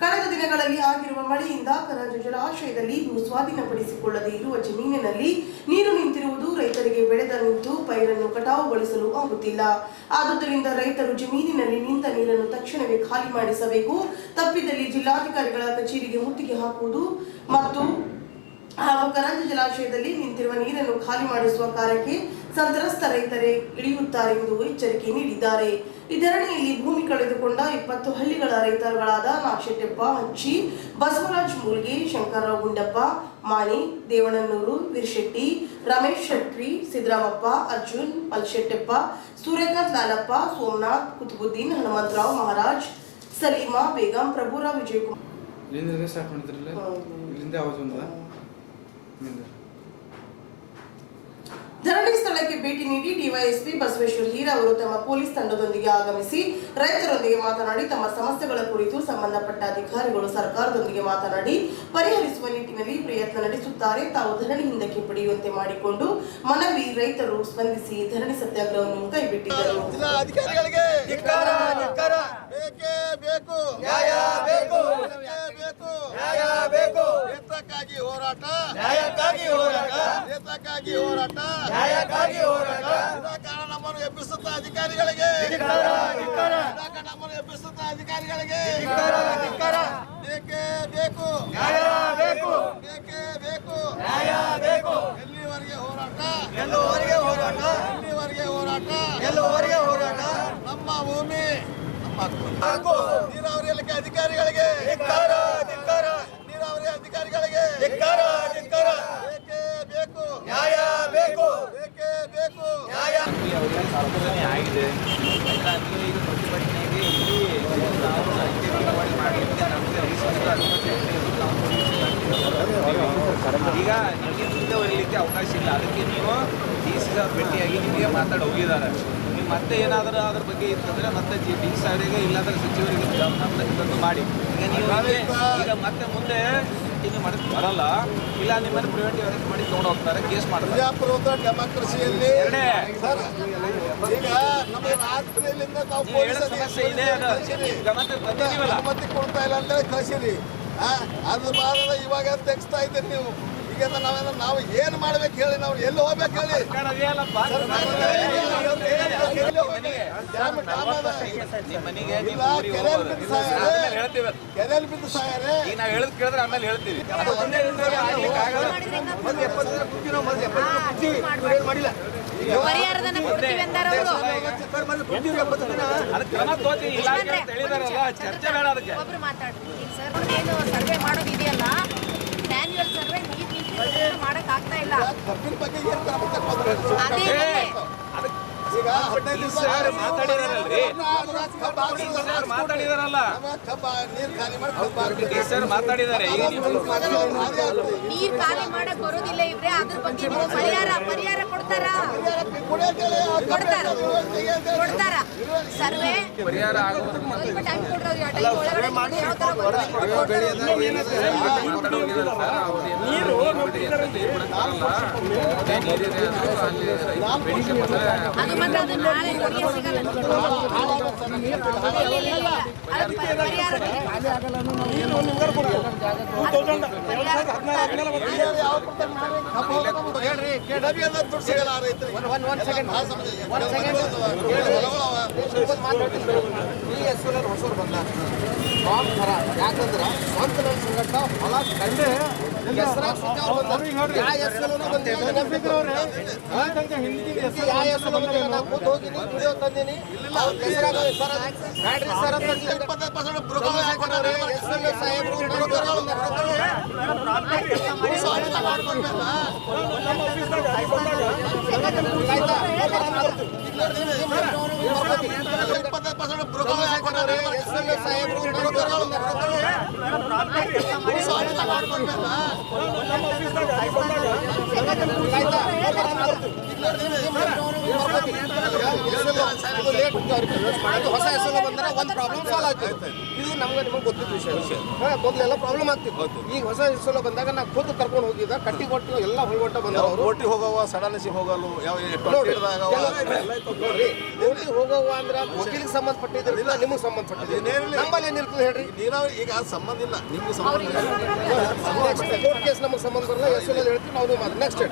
ಕಳೆದ ದಿನಗಳಲ್ಲಿ ಆಗಿರುವ ಮಳೆಯಿಂದ ಕರಾಜು ಜಲಾಶಯದಲ್ಲಿ ಭೂ ಸ್ವಾಧೀನಪಡಿಸಿಕೊಳ್ಳದೆ ಇರುವ ಜಮೀನಿನಲ್ಲಿ ನೀರು ನಿಂತಿರುವುದು ರೈತರಿಗೆ ಬೆಳೆದ ನಿಂತು ಪೈರನ್ನು ಕಟಾವುಗೊಳಿಸಲು ಆಗುತ್ತಿಲ್ಲ. ಆದುದರಿಂದ ರೈತರು ಜಮೀನಿನಲ್ಲಿ ನಿಂತ ನೀರನ್ನು ತಕ್ಷಣವೇ ಖಾಲಿ ಮಾಡಿಸಬೇಕು. ತಪ್ಪಿದಲ್ಲಿ ಜಿಲ್ಲಾಧಿಕಾರಿಗಳ ಕಚೇರಿಗೆ ಮುತ್ತಿಗೆ ಹಾಕುವುದು ಹಾಗೂ ಕರಾಜು ಜಲಾಶಯದಲ್ಲಿ ನಿಂತಿರುವ ನೀರನ್ನು ಖಾಲಿ ಮಾಡಿಸುವ ಕಾರ್ಯಕ್ಕೆ ಸಂತ್ರಸ್ತ ರೈತರೇ ಇಳಿಯುತ್ತಾರೆ ಎಂದು ಎಚ್ಚರಿಕೆ ನೀಡಿದ್ದಾರೆ. ಈ ಧರಣಿಯಲ್ಲಿ ಭೂಮಿ ಕಳೆದುಕೊಂಡ 20 ಹಳ್ಳಿಗಳ ರೈತರುಗಳಾದ ನಾಗಶೆಟ್ಟಪ್ಪ ಹಂಚಿ, ಬಸವರಾಜ್ ಮೂಲ್ಗೆ, ಶಂಕರರಾವ್ ಗುಂಡಪ್ಪ, ಮಾಣಿ, ದೇವಣನ್ನೂರು, ವೀರಶೆಟ್ಟಿ, ರಮೇಶ್ ಶೆಟ್ಟಿ, ಸಿದ್ದರಾಮಪ್ಪ, ಅರ್ಜುನ್, ಮಲ್ಶೆಟ್ಟಪ್ಪ, ಸೂರ್ಯಕಾಂತ್ ಲಾಲಪ್ಪ, ಸೋಮನಾಥ್, ಕುತುಬುದ್ದೀನ್, ಹನುಮಂತರಾವ್, ಮಹಾರಾಜ್, ಸಲೀಮಾ ಬೇಗಂ, ಪ್ರಭುರಾವ್, ವಿಜಯಕುಮಾರ್ ಧರಣಿ ಸ್ಥಳಕ್ಕೆ ಭೇಟಿ ನೀಡಿ ಡಿವೈಎಸ್ಪಿ ಬಸವೇಶ್ವರ ಹೀರ ಅವರು ತಮ್ಮ ಪೊಲೀಸ್ ತಂಡದೊಂದಿಗೆ ಆಗಮಿಸಿ ರೈತರೊಂದಿಗೆ ಮಾತನಾಡಿ ತಮ್ಮ ಸಮಸ್ಯೆಗಳ ಕುರಿತು ಸಂಬಂಧಪಟ್ಟ ಅಧಿಕಾರಿಗಳು ಸರ್ಕಾರದೊಂದಿಗೆ ಮಾತನಾಡಿ ಪರಿಹರಿಸುವ ನಿಟ್ಟಿನಲ್ಲಿ ಪ್ರಯತ್ನ ನಡೆಸುತ್ತಾರೆ. ತಾವು ಧರಣಿ ಹಿಂದಕ್ಕೆ ಪಡೆಯುವಂತೆ ಮಾಡಿಕೊಂಡು ಮನವಿ ರೈತರು ಸ್ಪಂದಿಸಿ ಧರಣಿ ಸತ್ಯಾಗ್ರಹವನ್ನು ಕೈಬಿಟ್ಟಿದ್ದರು. ನಮ್ಮನ್ನು ಎಬ್ಬಿಸುತ್ತ ಅಧಿಕಾರಿಗಳಿಗೆ ಬೇಕೇ ಬೇಕು, ಬೇಕೇ ಬೇಕು. ಎಲ್ಲಿವರೆಗೆ ಹೋರಾಟ, ಎಲ್ಲಿವರೆಗೆ ಹೋರಾಟ. ನಮ್ಮ ಭೂಮಿ ನಮ್ಮ ಹಕ್ಕು. ನೀರಾವರಿ ಇಲಾಖೆ ಅಧಿಕಾರಿಗಳಿಗೆ, ನೀರಾವರಿ ಅಧಿಕಾರಿಗಳಿಗೆ ಬೇಕೇ ಬೇಕು, ಬೇಕೇ ಬೇಕು. ಕಾರ್ಪೊರೇಷನ್ ಆಗಿದೆ. ಇಲ್ಲ ನೀವು ಈಗ ಪ್ರತಿಭಟನೆಗೆ ಇಲ್ಲಿ ನಾವು ಅಂತ್ಯವಾಗಿ ಮಾಡಲಿಕ್ಕೆ ನಮಗೆ ರೈತರಿಗೆ ಅನುಮತಿ ಈಗ ನಿಮಗೆ ಮುಂದೆ ಬರಲಿಕ್ಕೆ ಅವಕಾಶ ಇಲ್ಲ. ಅದಕ್ಕೆ ನೀವು DC ಸಾಹೇಬ್ ಭೇಟಿಯಾಗಿ ನಿಮಗೆ ಮಾತಾಡಿ ಹೋಗಿದ್ದಾರೆ. ನೀವು ಮತ್ತೆ ಏನಾದರೂ ಅದ್ರ ಬಗ್ಗೆ ಇತ್ತಂದರೆ ಮತ್ತೆ DC ಸಾಹೇಬರಿಗೆ ಇಲ್ಲಾಂದರೆ ಸಚಿವರಿಗೆ ಇದನ್ನು ಮಾಡಿ. ಈಗ ನೀವು ಈಗ ಮತ್ತೆ ಮುಂದೆ ನೀವು ಮಾಡಕ್ಕೆ ಬರಲ್ಲ, ಇಲ್ಲ ನಿಮ್ಮನ್ನು ಪ್ರಿವೆಂಟಿವ್ ಅರೆಸ್ಟ್ ಮಾಡಿ ತೊಗೊಂಡು ಹೋಗ್ತಾರೆ, ಕೇಸ್ ಮಾಡ್ತಾರೆ. ಪ್ರಜಾಪ್ರಭುತ್ವ ಡೆಮಾಕ್ರಸಿಯಲ್ಲಿ ಈಗ ನಮ್ಮ ರಾತ್ರಿಯಲ್ಲಿಂದ ನಾವು ಸಮಸ್ಯೆ ಇದೆ, ಅನುಮತಿ ಕೊಡ್ತಾ ಇಲ್ಲ ಅಂತೇಳಿ ಕಳಿಸಿರಿ. ಅದು ಮಾತ್ರ ಇವಾಗ ತೆಗಿಸ್ತಾ ಇದ್ದೀರಿ ನೀವು. ಈಗ ನಾವು ಏನು ಮಾಡ್ಬೇಕು ಹೇಳಿ, ನಾವು ಎಲ್ಲಿ ಹೋಗ್ಬೇಕು ಹೇಳಿ? ಕೆರೆಯಲ್ಲಿ ಬಿದ್ದು ಸಾಯರೆ ಈಗ ನಾವು ಹೇಳದ್ ಕೇಳಿದ್ರೆ ಆಮೇಲೆ ಹೇಳ್ತೀವಿ. ಕ್ರಮ ತೋತಿ ಇಲಾಖೆ ಹೇಳಿದಾರಲ್ಲ, ಚರ್ಚೆ ಬೇಡ ಅದಕ್ಕೆ. ಸರ್ವೆ ಮಾಡೋದಿದೆಯಲ್ಲ, ಮ್ಯಾನ್ಯುವಲ್ ಸರ್ವೆ ಮಾಡಕ್ ಆಗ್ತಾ ಇಲ್ಲ. ಈಗ ಮಾತಾಡಿದಾರಲ್ರಿ, ಮಾತಾಡಿದಾರಲ್ಲ, ಸರ್ ಮಾತಾಡಿದ್ದಾರೆ. ನೀರ್ ಖಾಲಿ ಮಾಡಕ್ ಬರೋದಿಲ್ಲ ಇವ್ರೆ, ಅದ್ರ ಬಗ್ಗೆ ಪರಿಹಾರ ಕೊಡ್ತಾರ ಸರ್ವೆ ಪರಿಹಾರ ಅದು ಮಾತ್ರ ಅದು ನಾಳೆ ಕೊಡುಗೆ ಸಿಗಲ್ಲ. ಯಾಕಂದ್ರೆ ಸ್ವಂತ ನನ್ನ ಸಂಘಟ ಹೊಲ ಕಂಡೆ ಹೊಸ ಹೆಸರು ಬಂದ್ರೆ ಒಂದು ಪ್ರಾಬ್ಲಮ್ ಸಾಲ್ವ್ ಆಗ್ತದೆ. ಇದು ನಮ್ಗೆ ನಿಮಗೆ ಗೊತ್ತಿದ್ದ ವಿಷಯ. ಮೊದಲೆಲ್ಲ ಪ್ರಾಬ್ಲಮ್ ಆಗ್ತಿತ್ತು. ಈಗ ಹೊಸ ಹೆಸರು ಬಂದಾಗ ನಾವು ಖುದ್ದು ಕರ್ಕೊಂಡು ಹೋಗಿದ್ದ ಕಟ್ಟಿ ಕೊಟ್ಟು ಎಲ್ಲ ಹೊಳ್ಗೊಟ್ಟ ಬಂದವರು ಓಟಿ ಹೋಗವ ಸಡನ್ಸಿ ಹೋಗಲು ಯಾವ ನೋಡ್ರಿ ಓಟಿ ಹೋಗವ ಅಂದ್ರೆ ವಕೀಲಿಗೆ ಸಂಬಂಧಪಟ್ಟಿದ್ದಿಲ್ಲ, ನಿಮಗೆ ಸಂಬಂಧಪಟ್ಟಿದ್ದು ನಮ್ಮಲ್ಲಿ ಏನಿರ್ತದೆ ಹೇಳ್ರಿ. ನೀರಾವರಿ ಈಗ ಸಂಬಂಧ ಇಲ್ಲ, ನಿಮ್ಗೆ ಸಂಬಂಧ ಇಲ್ಲ. ನೆಕ್ಸ್ಟ್ ಕೋರ್ಟ್ ಕೇಸ್ ನಮಗೆ ಸಂಬಂಧ ಬರಲ್ಲ. ಹೆಸರು ಹೇಳ್ತೀವಿ ನಾವು ನೆಕ್ಸ್ಟ್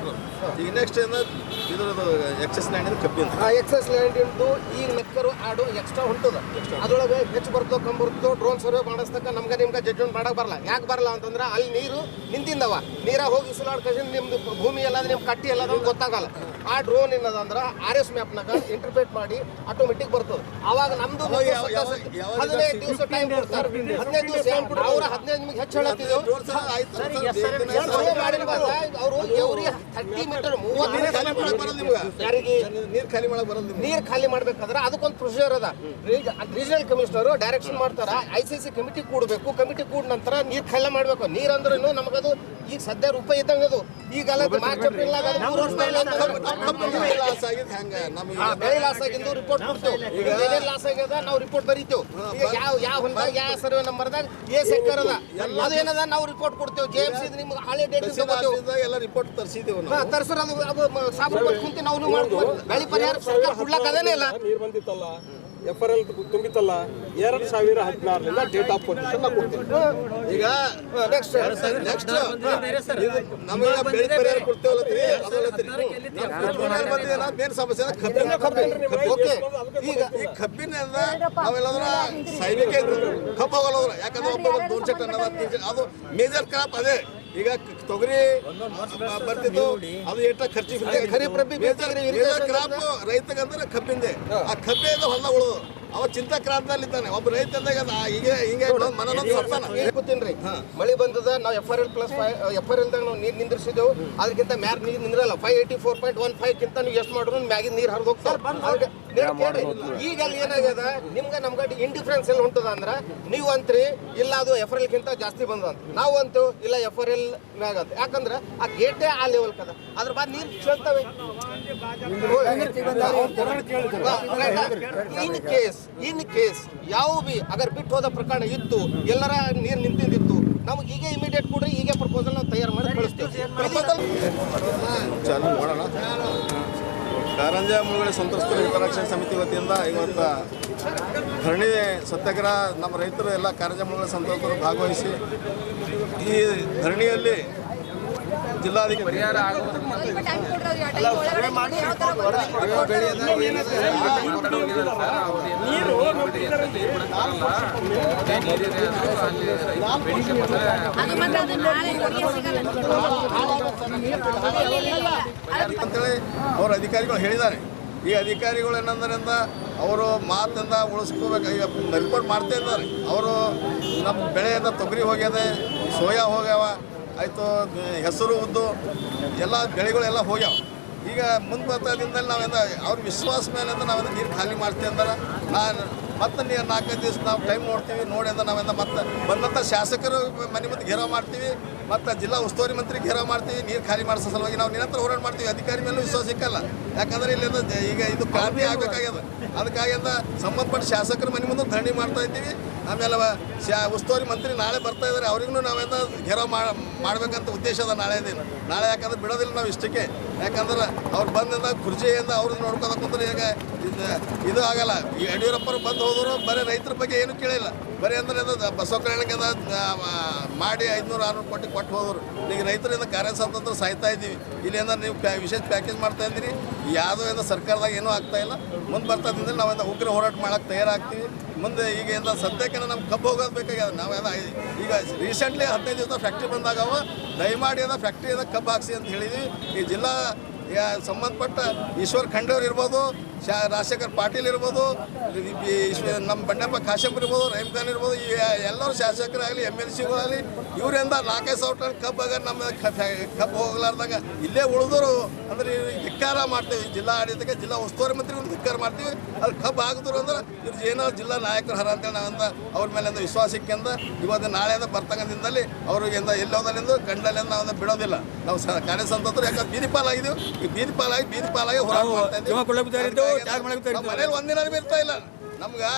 ಈಗ ನೆಕ್ಸ್ಟ್ ಇದ್ರದ್ದು ಎಕ್ಸೆಸ್ ಲ್ಯಾಂಡ್ ಕಬ್ಬಿನ ಎಕ್ಸಸ್ ಲ್ಯಾಂಡ್ ಇಂದು ಈಗ ನೆಕ್ಕರು ಆಡು ಎಕ್ಸ್ಟ್ರಾ ಹೊಂಟದ. ಅದ್ರೊಳಗೆ ಹೆಚ್ಚು ಬರ್ತೋ ಕಮ್ಮಿ ಬರ್ತೋ ಡ್ರೋನ್ ಸರ್ವೆ ಮಾಡಿಸ್ತಕ್ಕ ನಮ್ಗೆ ನಿಮ್ಗೆ ಜಡ್ಜ್ಮೆಂಟ್ ಮಾಡಕ್ ಬರಲ್ಲ. ಯಾಕೆ ಬರಲ್ಲ ಅಂತಂದ್ರೆ ಅಲ್ಲಿ ನೀರು ನಿಂತಿಂದವ, ನೀರಾಗ ಹೋಗಿ ಸುಲಾಡ್ಕಸಿ ನಿಮ್ದು ಭೂಮಿ ಎಲ್ಲ ನಿಮ್ ಕಟ್ಟಿ ಎಲ್ಲ ನಮ್ಗೆ ಗೊತ್ತಾಗಲ್ಲ. ಆ ಡ್ರೋನ್ ಏನದ ಅಂದ್ರೆ RS ಮ್ಯಾಪ್ನಾಗ ಇಂಟರ್ಪ್ರೇಟ್ ಮಾಡಿ ಆಟೋಮೆಟಿಕ್ ಬರ್ತದೆ. ಅವಾಗ ನಮ್ದು 15 ದಿವಸ ಟೈಮ್ ಕೊಡ್ತಾರೆ. 15 ದಿವಸ ಅವ್ರ 15 ನಿಮ್ಗೆ ಹೆಚ್ಚು ಹೇಳತ್ತಿದ್ದೆವು ಅವರು ಎವ್ರಿ 30 ಮೀಟರ್ 30 ಯಾರಿಗೆ ನೀರು ಖಾಲಿ ಮಾಡಕ್ ಬರಲ್ಲ. ನೀರು ಖಾಲಿ ಮಾಡ್ಬೇಕಾದ್ರೆ ಅದಕ್ಕೊಂದು ಪ್ರೊಸೀಜರ್ ಅದ. ರೀಜನಲ್ ಕಮಿಷನರ್ ಡೈರೆಕ್ಷನ್ ಮಾಡ್ತಾರ, ICC ಕಮಿಟಿ ಕೂಡಬೇಕು. ಕಮಿಟಿ ಕೂಡ ನಂತರ ನೀರು ಖಾಲಿ ಮಾಡ್ಬೇಕು. ನೀರ್ ಅಂದ್ರೂ ನಮಗದು ಈಗ ಸದ್ಯ ರೂಪಾಯಿ ಇದ್ದಂಗೆ ಅದು. ಈಗಲ್ಲ ಮಾರ್ಚ್ ಏಪ್ರಿಲ್ ಬೆಳೆ ಲಾಸ್ ಆಗಿದ್ದು ರಿಪೋರ್ಟ್ ಕೊಡ್ತೇವೆ. ಈಗ ಬೆಳೆ ಲಾಸ್ ಆಗ್ಯದ ನಾವು ರಿಪೋರ್ಟ್ ಬರೀತೇವೆ. ಈಗ ಯಾವ ಹೊಲದಾಗ ಯಾವ ಸರ್ವೆ ನಂಬರ್ದಾಗ ಸೆಕ್ಟರ್ ಅದ ಅದು ಏನದ ನಾವು ರಿಪೋರ್ಟ್ ಕೊಡ್ತೇವೆ. JMC ನಿಮ್ಗೆ ಹಳೆ ಡೇಟ್ ಎಲ್ಲ ರಿಪೋರ್ಟ್ ತರಿಸಿದ್ದೇವೆ. ತರ್ಸರ್ ಅದು ಸಾಬು ಕುಂತು ನಾವು ಮಾಡ್ತೀವಿ. ಬೆಳೆ ಪರಿಹಾರ ಸರ್ಕಾರ ಕೊಡ್ಲಕ್ಕ ಅದೇನೇ ಇಲ್ಲ. ನೀರು ಬಂದಿತ್ತಲ್ಲ, FRL ತುಂಬಿತ್ತಲ್ಲ, 2016 ಡೇಟ್ ಆಫ್ ಪೊಸಿಷನ್ ಕೊಡ್ತೀವಿ. ಈಗ ನೆಕ್ಸ್ಟ್ ನಮಗೆ ಬೆಳೆ ಪರಿಹಾರ ಕೊಡ್ತೇವಲ್ಲ, ಮೇನ್ ಸಮಸ್ಯೆ ಈಗ ಈ ಕಬ್ಬಿನ ನಾವೆಲ್ಲದ್ರ ಸೈನಿಕ ಕಬ್ಬು ಹೋಗಲ್ಲ. ಯಾಕಂದ್ರೆ ಒಬ್ಬ 200 ಟನ್ ಅದು ಮೇಜರ್ ಕ್ರಾಪ್ ಅದೇ. ಈಗ ತೊಗರಿ ಬರ್ತಿತ್ತು, ಅದು ಎಷ್ಟ ಖರ್ಚು ಮೇಜರ್ ಕ್ರಾಪ್ ರೈತಗಂದ್ರೆ ಕಬ್ಬಿಂದೆ. ಆ ಕಬ್ಬಿಂದ ಹೊಲ ಉಳಿದು ಅವ ಚಿಂತಾಕ್ರಾಂತದಲ್ಲಿದ್ದಾನೆ. ಒಬ್ಬ ರೈತ ಅಂದಾಗ ಹಿಂಗೆ ಮನನೊಂದು ಸತ್ತಾನ. ಕೂತೀನ್ರಿ, ಮಳೆ ಬಂದದ, ನಾವು FRL ದಾಗ ನಾವು ನೀರು ನಿಂದ್ರಿಸಿದೆವು. ಅದಕ್ಕಿಂತ ಮ್ಯಾಲ ನೀರು ನಿಂದ್ರಲ್ಲ. 584.15 ನೀವು ಎಷ್ಟು ಮಾಡಿದ್ರು ಮ್ಯಾಗಿನ ನೀರು ಹರಿದು ಹೋಗ್ತಾರೆ. ಈಗ ಅಲ್ಲಿ ಏನಾಗ್ಯದ, ನಮ್ಗೆ ಇಂಡಿಫರೆನ್ಸ್ ಎಲ್ಲ ಉಂಟದ ಅಂದ್ರೆ ನೀವು ಅಂತ್ರಿ ಇಲ್ಲ ಅದು FRL ಗಿಂತ ಜಾಸ್ತಿ ಬಂದ ಅಂತ, ನಾವು ಅಂತೂ ಇಲ್ಲ FRL ಮ್ಯಾಗ ಅಂತ. ಯಾಕಂದ್ರೆ ಆ ಗೇಟೇ ಆ ಲೆವೆಲ್ ಕದ, ಅದ್ರ ಬಾದ್ ನೀರು ಚೆಲ್ತವೆ. ಇನ್ ಕೇಸ್ ಯಾವ ಬಿ ಅಗರ್ ಬಿಟ್ಟು ಹೋದ ಪ್ರಕರಣ ಇತ್ತು, ಎಲ್ಲರ ನೀರು ನಿಂತಿದ್ದು, ನಮ್ಗೆ ಈಗ ಇಮಿಡಿಯೇಟ್ ಕೊಡ್ರಿ, ಈಗ ಪ್ರಪೋಸಲ್ ನಾವು ತಯಾರು ಮಾಡಿ ಕಳಿಸ್ತೀವಿ. ಮಾಡೋಣ. ಕಾರಂಜಿ ಮುಳುಗಡೆ ಸಂತ್ರಸ್ತರ ಹಿತರಕ್ಷಣಾ ಸಮಿತಿ ವತಿಯಿಂದ ಇವತ್ತು ಧರಣಿ ಸತ್ಯಾಗ್ರಹ, ನಮ್ಮ ರೈತರು ಎಲ್ಲ ಕಾರಂಜಿ ಮುಳುಗಡೆ ಸಂತ್ರಸ್ತರು ಭಾಗವಹಿಸಿ ಈ ಧರಣಿಯಲ್ಲಿ ಜಿಲ್ಲಾಧಿಕಾರಿ ಪರಿಹಾರ ಅಂತೇಳಿ ಅವ್ರ ಅಧಿಕಾರಿಗಳು ಹೇಳಿದ್ದಾರೆ. ಈ ಅಧಿಕಾರಿಗಳು ಏನಂದ್ರಿಂದ ಅವರು ಮಾತಿಂದ ಉಳಿಸ್ಕೋಬೇಕು. ಈಗ ರಿಪೋರ್ಟ್ ಮಾಡ್ತಾ ಇದ್ದಾರೆ. ಅವರು ನಮ್ಮ ಬೆಳೆಯಿಂದ ತೊಗರಿ ಹೋಗ್ಯದೆ, ಸೋಯಾ ಹೋಗ್ಯಾವ, ಆಯಿತು ಹೆಸರು ಉದ್ದು ಎಲ್ಲ ಬೆಳೆಗಳೆಲ್ಲ ಹೋಗ್ಯಾವ. ಈಗ ಮುಂದೆ ಬರ್ತಾ ದಿನದಲ್ಲಿ ನಾವೆಂದ ಅವ್ರ ವಿಶ್ವಾಸ ಮೇಲೆ ನಾವೆಂದ ನೀರು ಖಾಲಿ ಮಾಡ್ತೀವಿ ಅಂದ್ರೆ ಮತ್ತೆ 4-5 ದಿವಸ ನಾವು ಟೈಮ್ ನೋಡ್ತೀವಿ. ನೋಡಿ ಅಂದ್ರೆ ನಾವೆಂದ ಮತ್ತೆ ಬಂದಂಥ ಶಾಸಕರು ಮನೆ ಮುಂದೆ ಘೇರಾವ್ ಮಾಡ್ತೀವಿ, ಮತ್ತು ಜಿಲ್ಲಾ ಉಸ್ತುವಾರಿ ಮಂತ್ರಿ ಘೇರಾವ್ ಮಾಡ್ತೀವಿ. ನೀರು ಖಾಲಿ ಮಾಡಿಸೋ ಸಲುವಾಗಿ ನಾವು ನಿರಂತರ ಹೋರಾಟ ಮಾಡ್ತೀವಿ. ಅಧಿಕಾರಿ ಮೇಲೂ ವಿಶ್ವಾಸ ಸಿಕ್ಕಲ್ಲ. ಯಾಕಂದ್ರೆ ಇಲ್ಲಿಂದ ಈಗ ಇದು ಕ್ರಾಂತಿ ಆಗಬೇಕಾಗ್ಯದ. ಅದಕ್ಕಾಗಿಂದ ಸಂಬಂಧಪಟ್ಟ ಶಾಸಕರ ಮನೆ ಮುಂದೆ ಧರಣಿ ಮಾಡ್ತಾ ಇದ್ದೀವಿ. ಆಮೇಲೆ ಉಸ್ತುವಾರಿ ಮಂತ್ರಿ ನಾಳೆ ಬರ್ತಾ ಇದ್ದಾರೆ, ಅವ್ರಿಗೂ ನಾವೆಂದ ಘೇರಾವ್ ಮಾಡ್ಬೇಕಂತ ಉದ್ದೇಶ ಅದ ನಾಳೆ ದಿನ. ನಾಳೆ ಯಾಕಂದ್ರೆ ಬಿಡೋದಿಲ್ಲ ನಾವು ಇಷ್ಟಕ್ಕೆ. ಯಾಕಂದ್ರೆ ಅವ್ರು ಬಂದಿಂದ ಕುರ್ಜಿಯಿಂದ ಅವ್ರದ್ದು ನೋಡ್ಕೋದ ಕುಂತ್ರೆ ಈಗ ಇದು ಆಗಲ್ಲ. ಈ ಯಡಿಯೂರಪ್ಪರು ಬಂದು ಹೋದರು, ಬರೀ ರೈತರ ಬಗ್ಗೆ ಏನು ಕೇಳಿಲ್ಲ. ಬರೀ ಅಂದ್ರೆ ಬಸವ ಕಲ್ಯಾಣಕ್ಕೆ ಮಾಡಿ 500-600 ಕೋಟಿ ಕೊಟ್ಟು ಹೋದರು. ಈಗ ರೈತರಿಂದ ಕಾರ್ಯಸ್ವಾತಂತ್ರ್ಯ ಸಾಯ್ತಾ ಇದ್ದೀವಿ. ಇಲ್ಲಿ ಅಂದ್ರೆ ನೀವು ವಿಶೇಷ ಪ್ಯಾಕೇಜ್ ಮಾಡ್ತಾ ಇದ್ದೀರಿ, ಯಾವುದೋ ಸರ್ಕಾರದಾಗ ಏನೂ ಆಗ್ತಾ ಇಲ್ಲ. ಮುಂದೆ ಬರ್ತಾ ಇದ್ದರೆ ನಾವೆಲ್ಲ ಉಗ್ರ ಹೋರಾಟ ಮಾಡೋಕ್ಕೆ ತಯಾರಾಗ್ತೀವಿ. ಮುಂದೆ ಈಗ ಸದ್ಯಕ್ಕೆ ನಮ್ಗೆ ಕಬ್ಬು ಹೋಗೋದು ಬೇಕಾಗ್ಯದ. ನಾವೆಲ್ಲ ಈಗ ರೀಸೆಂಟ್ಲಿ 15 ದಿವಸ ಫ್ಯಾಕ್ಟ್ರಿ ಬಂದಾಗವ, ದಯಮಾಡಿ ಫ್ಯಾಕ್ಟ್ರಿಯಿಂದ ಕಬ್ಬು ಹಾಕ್ಸಿ ಅಂತ ಹೇಳಿದ್ವಿ. ಈ ಜಿಲ್ಲಾ ಸಂಬಂಧಪಟ್ಟ ಈಶ್ವರ್ ಖಂಡ್ರೆ ಅವ್ರು ಇರ್ಬೋದು, ರಾಜಶೇಖರ್ ಪಾಟೀಲ್ ಇರ್ಬೋದು, ನಮ್ಮ ಬಂಡೆಪ್ಪ ಕಾಶಂಪುರ್ ಇರ್ಬೋದು, ರಹೀಮ್ ಖಾನ್ ಇರ್ಬೋದು, ಈ ಎಲ್ಲರೂ ಶಾಸಕರಾಗಲಿ MLCಗಳಾಗಲಿ ಇವರಿಂದ 4,000 ಟನ್ ಕಬ್ಬು ಆಗ ನಮ್ಮ ಕಬ್ಬು ಹೋಗ್ಲಾರ್ದಾಗ ಇಲ್ಲೇ ಉಳಿದವರು ಅಂದ್ರೆ ಧಿಕ್ಕಾರ ಮಾಡ್ತೀವಿ. ಜಿಲ್ಲಾ ಆಡಳಿತಕ್ಕೆ, ಜಿಲ್ಲಾ ಉಸ್ತುವಾರಿ ಮಂತ್ರಿಗಳು ಧಿಕ್ಕಾರ ಮಾಡ್ತೀವಿ. ಅದು ಕಬ್ಬು ಆಗಿದ್ರು ಅಂದ್ರೆ ಇವ್ರು ಏನೋ ಜಿಲ್ಲಾ ನಾಯಕರು ಹರ ಅಂತೇಳಿ ನಾವಂತ ಅವ್ರ ಮೇಲಿಂದ ವಿಶ್ವಾಸ ಇಕ್ಕಿಂದ ಇವತ್ತು ನಾಳೆಯಿಂದ ಬರ್ತಕ್ಕಂಥ ದಿನದಲ್ಲಿ ಅವ್ರಿಗಿಂದ ಎಲ್ಲೋದಲ್ಲಿಂದ ಕಂಡಲ್ಲಿಂದ ನಾವಂದ ಬಿಡೋದಿಲ್ಲ. ನಾವು ಕಾರ್ಯಸಂತರು ಯಾಕಂದ್ರೆ ಬೀದಿ ಪಾಲಾಗಿದ್ದೀವಿ. ಈ ಬೀದಿ ಪಾಲಾಗಿ ಹೋರಾಟ ಮಾಡ್ತಾ ಇದ್ದೀವಿ. ಮನೇಲಿ ಒಂದಿನ ಇರ್ತಾ ಇಲ್ಲ. ನಮ್ಗೆ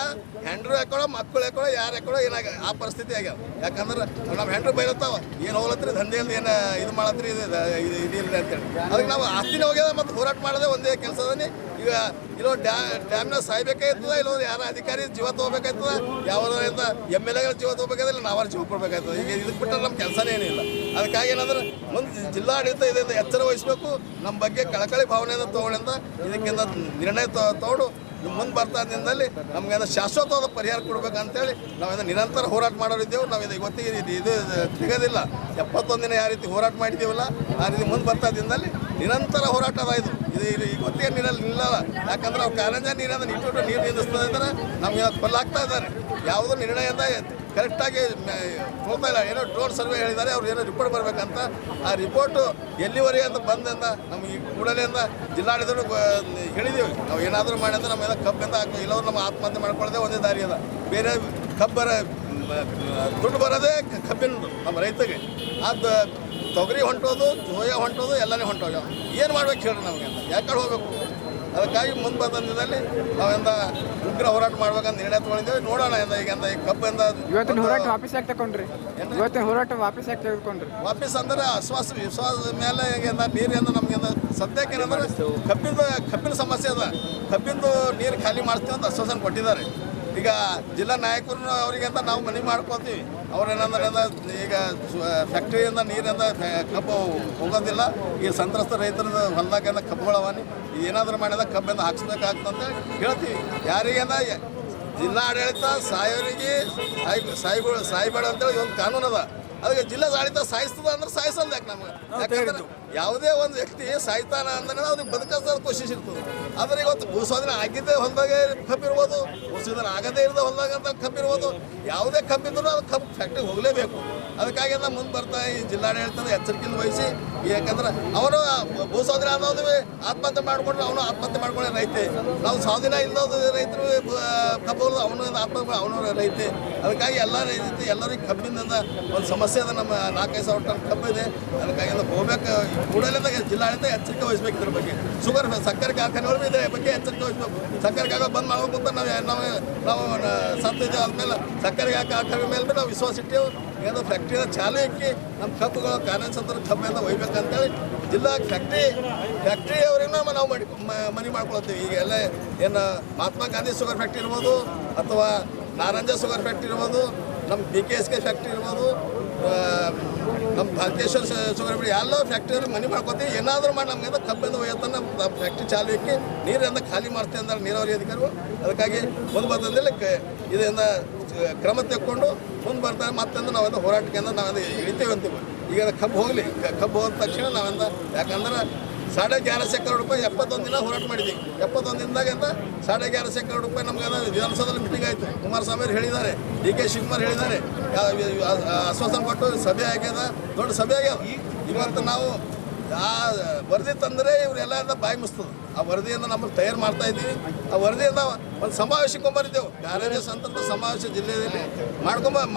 ಹೆಂಡ್ರು ಹಾಕೊಳ್ಳೋ, ಮಕ್ಕಳು ಹಾಕೊಳ್ಳೋ, ಯಾರು ಹಾಕೊಳ್ಳೋ ಏನಾಗ ಆ ಪರಿಸ್ಥಿತಿ ಆಗ್ಯಾವ. ಯಾಕಂದ್ರೆ ನಮ್ಮ ಹೆಂಡ್ರು ಬೈಲತ್ತಾವ, ಏನು ಹೋಗ್ಲತ್ರಿ ದಂಧೆಯಲ್ಲಿ ಏನು ಇದು ಮಾಡತ್ರಿ, ಇದು ಇಲ್ಲ ಅಂತೇಳಿ. ಅದಕ್ಕೆ ನಾವು ಆಸ್ತಿನ ಹೋಗ್ಯದ ಮತ್ತು ಹೋರಾಟ ಮಾಡೋದೇ ಒಂದೇ ಕೆಲಸದನಿ. ಈಗ ಇಲ್ಲೋ ಡ್ಯಾಮ್ನ ಸಾಯ್ಬೇಕಾಯ್ತದ, ಇಲ್ಲೋರು ಯಾರ ಅಧಿಕಾರಿ ಜೀವ ತೊಗೋಬೇಕಾಯ್ತದ, ಯಾವುದರಿಂದ MLAಗಳ ಜೀವ ತೊಗೋಬೇಕಾದ್ರೆ ನಾವಾರು ಜೀವ ಕೊಡ್ಬೇಕಾಯ್ತದೆ. ಈಗ ಇದಕ್ಕೆ ಬಿಟ್ಟರೆ ನಮ್ಮ ಕೆಲಸನೇ ಏನಿಲ್ಲ. ಅದಕ್ಕಾಗಿ ಏನಂದ್ರೆ ಮುಂದೆ ಜಿಲ್ಲಾಡಳಿತ ಇದರಿಂದ ಎಚ್ಚರ ವಹಿಸಬೇಕು. ನಮ್ಮ ಬಗ್ಗೆ ಕಳಕಳಿ ಭಾವನೆಯಿಂದ ತೊಗೊಂಡಿಂದ ಇದಕ್ಕಿಂತ ನಿರ್ಣಯ ತೊಗೊಂಡು ಮುಂದೆ ಬರ್ತಾ ದಿನದಲ್ಲಿ ನಮ್ಗೆ ಶಾಶ್ವತವಾದ ಪರಿಹಾರ ಕೊಡ್ಬೇಕಂತೇಳಿ ನಾವೇನು ನಿರಂತರ ಹೋರಾಟ ಮಾಡೋರಿದ್ದೇವೆ. ನಾವು ಇವತ್ತಿಗೆ ಇದು ಸಿಗೋದಿಲ್ಲ. 71 ದಿನ ಯಾವ ರೀತಿ ಹೋರಾಟ ಮಾಡಿದ್ದೀವಲ್ಲ ಆ ರೀತಿ ಮುಂದೆ ಬರ್ತಾ ದಿನದಲ್ಲಿ ನಿರಂತರ ಹೋರಾಟ ಅದ. ಇದು ಇವತ್ತಿಗೆ ನಿಲ್ಲಲ್ಲ. ಯಾಕಂದ್ರೆ ಅವ್ರು ಕಾರಂಜ ನೀರಿಂದ ಇಟ್ಟು ನೀರು ನಿಲ್ಲಿಸ್ತದೆ ಅಂದ್ರೆ ನಮ್ಗೆ ಕೊಲ್ಲಾಗ್ತಾ ಇದ್ದಾರೆ. ಯಾವುದೋ ನಿರ್ಣಯದಿಂದ ಕರೆಕ್ಟಾಗಿ ಹೋಗ್ತಾ ಇಲ್ಲ. ಏನೋ ಡ್ರೋನ್ ಸರ್ವೆ ಹೇಳಿದ್ದಾರೆ, ಅವ್ರು ಏನೋ ರಿಪೋರ್ಟ್ ಬರಬೇಕಂತ. ಆ ರಿಪೋರ್ಟು ಎಲ್ಲಿವರೆಗೆ ಅಂತ ಬಂದಿಂದ ನಮ್ಗೆ ಈ ಕೂಡಲೇ ಅಂತ ಜಿಲ್ಲಾಡಳಿತರು ಹೇಳಿದ್ದೀವಿ. ನಾವು ಏನಾದರೂ ಮಾಡಿ ಅಂದ್ರೆ ನಮ್ಮೆಲ್ಲ ಕಬ್ಬಿಂದ ಹಾಕಿ, ಇಲ್ಲವ್ರು ನಮ್ಮ ಆತ್ಮಹತ್ಯೆ ಮಾಡ್ಕೊಳ್ಳೋದೇ ಒಂದೇ ದಾರಿ ಅದ. ಬೇರೆ ಕಬ್ಬರ ದುಡ್ಡು ಬರೋದೇ ಕಬ್ಬಿನದು ನಮ್ಮ ರೈತಗೆ. ಅದು ತೊಗರಿ ಹೊಂಟೋದು, ಸೋಯಾ ಹೊಂಟೋದು, ಎಲ್ಲನೇ ಹೊಂಟೋಗ್ಯಾವ. ಏನು ಮಾಡ್ಬೇಕು ಹೇಳ್ರಿ ನಮಗೆ ಅಂತ, ಯಾಕಡೆ ಹೋಗ್ಬೇಕು? ಅದಕ್ಕಾಗಿ ಮುಂದೆ ಬಂದಿದ್ದಲ್ಲಿ ನಾವೆಂದ ಉಗ್ರ ಹೋರಾಟ ಮಾಡ್ಬೇಕಂತ ನಿರ್ಣಯ ತೊಗೊಂಡಿದ್ದೇವೆ. ನೋಡೋಣ ಈಗ ಕಬ್ಬಿಂದ ಇವತ್ತಿನ ಹೋರಾಟ ವಾಪಸ್ ಯಾಕೆ ತಗೊಂಡ್ರಿ? ಇವತ್ತಿನ ಹೋರಾಟ ವಾಪಸ್ ಯಾಕೆ ತೆಗೆದುಕೊಂಡ್ರಿ? ವಾಪಸ್ ಅಂದ್ರೆ ವಿಶ್ವಾಸದ ಮೇಲೆ ನೀರಿಂದ ನಮ್ಗೆ ಸದ್ಯಕ್ಕೆ ಏನಂದ್ರೆ ಕಬ್ಬಿನ ಸಮಸ್ಯೆ ಅದ. ಕಬ್ಬಿಂದು ನೀರು ಖಾಲಿ ಮಾಡ್ತೀವಿ ಅಂತ ಆಶ್ವಾಸನೆ ಕೊಟ್ಟಿದ್ದಾರೆ. ಈಗ ಜಿಲ್ಲಾ ನಾಯಕರು ಅವರಿಗೆ ಅಂತ ನಾವು ಮನವಿ ಮಾಡ್ಕೊತೀವಿ. ಅವ್ರೇನಂದ್ರೆ ಈಗ ಫ್ಯಾಕ್ಟ್ರಿಯಿಂದ ನೀರಿಂದ ಕಬ್ಬು ಹೋಗೋದಿಲ್ಲ. ಈ ಸಂತ್ರಸ್ತ ರೈತರ ಹೊಲದಾಗಿಂದ ಕಬ್ಬುಗಳವನಿ ಏನಾದರೂ ಮಾಡಿದಾಗ ಕಬ್ಬಿಂದ ಹಾಕ್ಸ್ಬೇಕಾಗ್ತಂತ ಹೇಳ್ತೀವಿ. ಯಾರಿಗೇನ ಜಿಲ್ಲಾಡಳಿತ ಸಾಯೋರಿಗೆ ಸಾಯ್ಬೇಡ ಅಂತೇಳಿ ಒಂದು ಕಾನೂನು ಅದ. ಅದಕ್ಕೆ ಜಿಲ್ಲಾಡಳಿತ ಸಾಯಿಸ್ತದ ಅಂದ್ರೆ ಸಾಯಿಸಲ್ಲ ಯಾಕೆ ನಮ್ಗೆ? ಯಾಕಂದ್ರೆ ಯಾವುದೇ ಒಂದು ವ್ಯಕ್ತಿ ಸಾಯ್ತಾನ ಅಂದ್ರೆ ಅವ್ರಿಗೆ ಬದುಕಿಸೋದು ಕೋಶಿಶ್ ಇರ್ತದೆ. ಆದ್ರೆ ಇವತ್ತು ಭೂಸ್ವಾಧೀನ ಆಗಿದ್ದೇ ಹೊಲದಾಗ ಕಬ್ಬಿರ್ಬೋದು, ಭೂಸ್ವಾಧೀನ ಆಗದೇ ಇರೋದು ಹೊಲದಾಗ ಅಂತ ಕಬ್ಬಿರ್ಬೋದು. ಯಾವುದೇ ಕಬ್ಬಿದ್ರು ಅದು ಕಬ್ಬು ಫ್ಯಾಕ್ಟ್ರಿಗೆ ಹೋಗಲೇಬೇಕು. ಅದಕ್ಕಾಗಿ ನಾವು ಮುಂದೆ ಬರ್ತಾ ಈ ಜಿಲ್ಲಾಡಳಿತದ ಎಚ್ಚರಿಕೆಯಿಂದ ವಹಿಸಿ, ಯಾಕಂದ್ರೆ ಅವನು ಭೂಸ್ವಾಧೀನ ಅನ್ನೋದು ಆತ್ಮಹತ್ಯೆ ಮಾಡ್ಕೊಂಡ್ರೆ ಅವನು ಆತ್ಮಹತ್ಯೆ ಮಾಡ್ಕೊಂಡ್ರೆ ರೈತೆ, ನಾವು ಸ್ವಾಧೀನ ಇಲ್ಲದ ರೈತರು ಕಬ್ಬು ಅವನು ಆತ್ಮಹತ್ಯೆ ಅವನು ರೈತೆ. ಅದಕ್ಕಾಗಿ ಎಲ್ಲ ರೈತ ಎಲ್ಲರಿಗೂ ಕಬ್ಬಿನಿಂದ ಒಂದು ಸಮಸ್ಯೆ ಅದ. ನಮ್ಮ 4-5 ಸಾವಿರ ಟನ್ ಕಬ್ಬು ಇದೆ. ಅದಕ್ಕಾಗಿ ಹೋಗ್ಬೇಕು ಕೂಡಲೇ ಜಿಲ್ಲಾಡಳಿತ ಎಚ್ಚರಿಕೆ ವಹಿಸ್ಬೇಕು ಇದ್ರ ಬಗ್ಗೆ. ಸಕ್ಕರೆ ಕಾರ್ಖಾನೆಗಳು ಇದ್ರ ಬಗ್ಗೆ ಎಚ್ಚರಿಕೆ ವಹಿಸ್ಬೇಕು. ಸಕ್ಕರೆ ಕಾರ್ಖಾನೆ ಬಂದ್ ಮಾಡ್ಬೇಕು ಅಂತ ನಾವು ಸತ್ತಿದ್ದೇವೆ. ಆದ್ಮೇಲೆ ಸಕ್ಕರೆ ಕಾರ್ಖಾನೆ ಮೇಲೆ ನಾವು ವಿಶ್ವಾಸ ಇಟ್ಟೇವು. ಏನೋ ಫ್ಯಾಕ್ಟ್ರಿನ ಚಾಲು ಇಕ್ಕಿ ನಮ್ಮ ಕಬ್ಬುಗಳು ಕಾರ್ಯಸಂತರ ಕಬ್ಬಿಂದ ಒಯ್ಬೇಕಂತೇಳಿ ಜಿಲ್ಲಾ ಫ್ಯಾಕ್ಟ್ರಿ ಅವ್ರಿಗೆ ನಾವು ಮನವಿ ಮಾಡ್ಕೊಳ್ತೀವಿ. ಈಗ ಎಲ್ಲ ಏನು ಮಹಾತ್ಮ ಗಾಂಧಿ ಶುಗರ್ ಫ್ಯಾಕ್ಟ್ರಿ ಇರ್ಬೋದು, ಅಥವಾ ನಾರಂಜ ಶುಗರ್ ಫ್ಯಾಕ್ಟ್ರಿ ಇರ್ಬೋದು, ನಮ್ಮ BKSK ಫ್ಯಾಕ್ಟ್ರಿ ಇರ್ಬೋದು, ನಮ್ಮ ಭಾರತೇಶ್ವರ ಶುಗರ್ ಫ್ಯಾಕ್ಟ್ರಿ ಎಲ್ಲ ಫ್ಯಾಕ್ಟ್ರಿಯವ್ರಿಗೆ ಮನವಿ ಮಾಡ್ಕೊತೀವಿ. ಏನಾದರೂ ಮಾಡಿ ನಮ್ಗೆ ಕಬ್ಬಿಂದ ಒಯ್ಯತ್ತನ್ನ ಫ್ಯಾಕ್ಟ್ರಿ ಚಾಲು ಇಕ್ಕಿ ನೀರಿಂದ ಖಾಲಿ ಮಾಡ್ತೀವಿ ಅಂದ್ರೆ ನೀರಾವರಿ ಅಧಿಕಾರಿಗಳು. ಅದಕ್ಕಾಗಿ ಮುಂದೆ ಬಂದಲ್ಲಿ ಇದರಿಂದ ಕ್ರಮ ತೆಕ್ಕೊಂಡು ಮುಂದೆ ಬರ್ತಾರೆ. ಮತ್ತಂದ್ರೆ ನಾವೆಲ್ಲ ಹೋರಾಟಕ್ಕೆ ಅಂದ್ರೆ ನಾವೆಲ್ಲ ಇಳಿತೇವೆ ಅಂತೀವಿ. ಈಗ ಕಬ್ಬು ಹೋಗಲಿ, ಕಬ್ಬು ಹೋದ ತಕ್ಷಣ ನಾವೆಲ್ಲ, ಯಾಕಂದ್ರೆ 11.5 ಕರೋಡ್ ರೂಪಾಯಿ 71 ದಿನ ಹೋರಾಟ ಮಾಡಿದ್ದೀವಿ. 71 ದಿನದಾಗ ಅಂತ 11.5 ಕರೋಡ್ ರೂಪಾಯಿ ನಮ್ಗೆ ವಿಧಾನಸೌಧದಲ್ಲಿ ಮೀಟಿಂಗ್ ಆಯಿತು. ಕುಮಾರಸ್ವಾಮಿ ಅವರು ಹೇಳಿದ್ದಾರೆ, DK ಶಿವಕುಮಾರ್ ಹೇಳಿದ್ದಾರೆ, ಆಶ್ವಾಸನೆ ಕೊಟ್ಟು ಸಭೆ ಆಗ್ಯದ, ದೊಡ್ಡ ಸಭೆ ಆಗ್ಯದ. ಇವತ್ತು ನಾವು ಆ ವರದಿ ತಂದರೆ ಇವರೆಲ್ಲ ಬಾಯಿ ಮುಸ್ತದೆ. ಆ ವರದಿಯಿಂದ ನಮ್ಮನ್ನು ತಯಾರು ಮಾಡ್ತಾ ಇದ್ದೀವಿ. ಆ ವರದಿಯಿಂದ ಒಂದು ಸಮಾವೇಶಕ್ಕೊಂಬರಿದ್ದೆವು. ಕಾರ್ಯ ಸಂತರ್ಪ ಸಮಾವೇಶ ಜಿಲ್ಲೆಯಲ್ಲಿ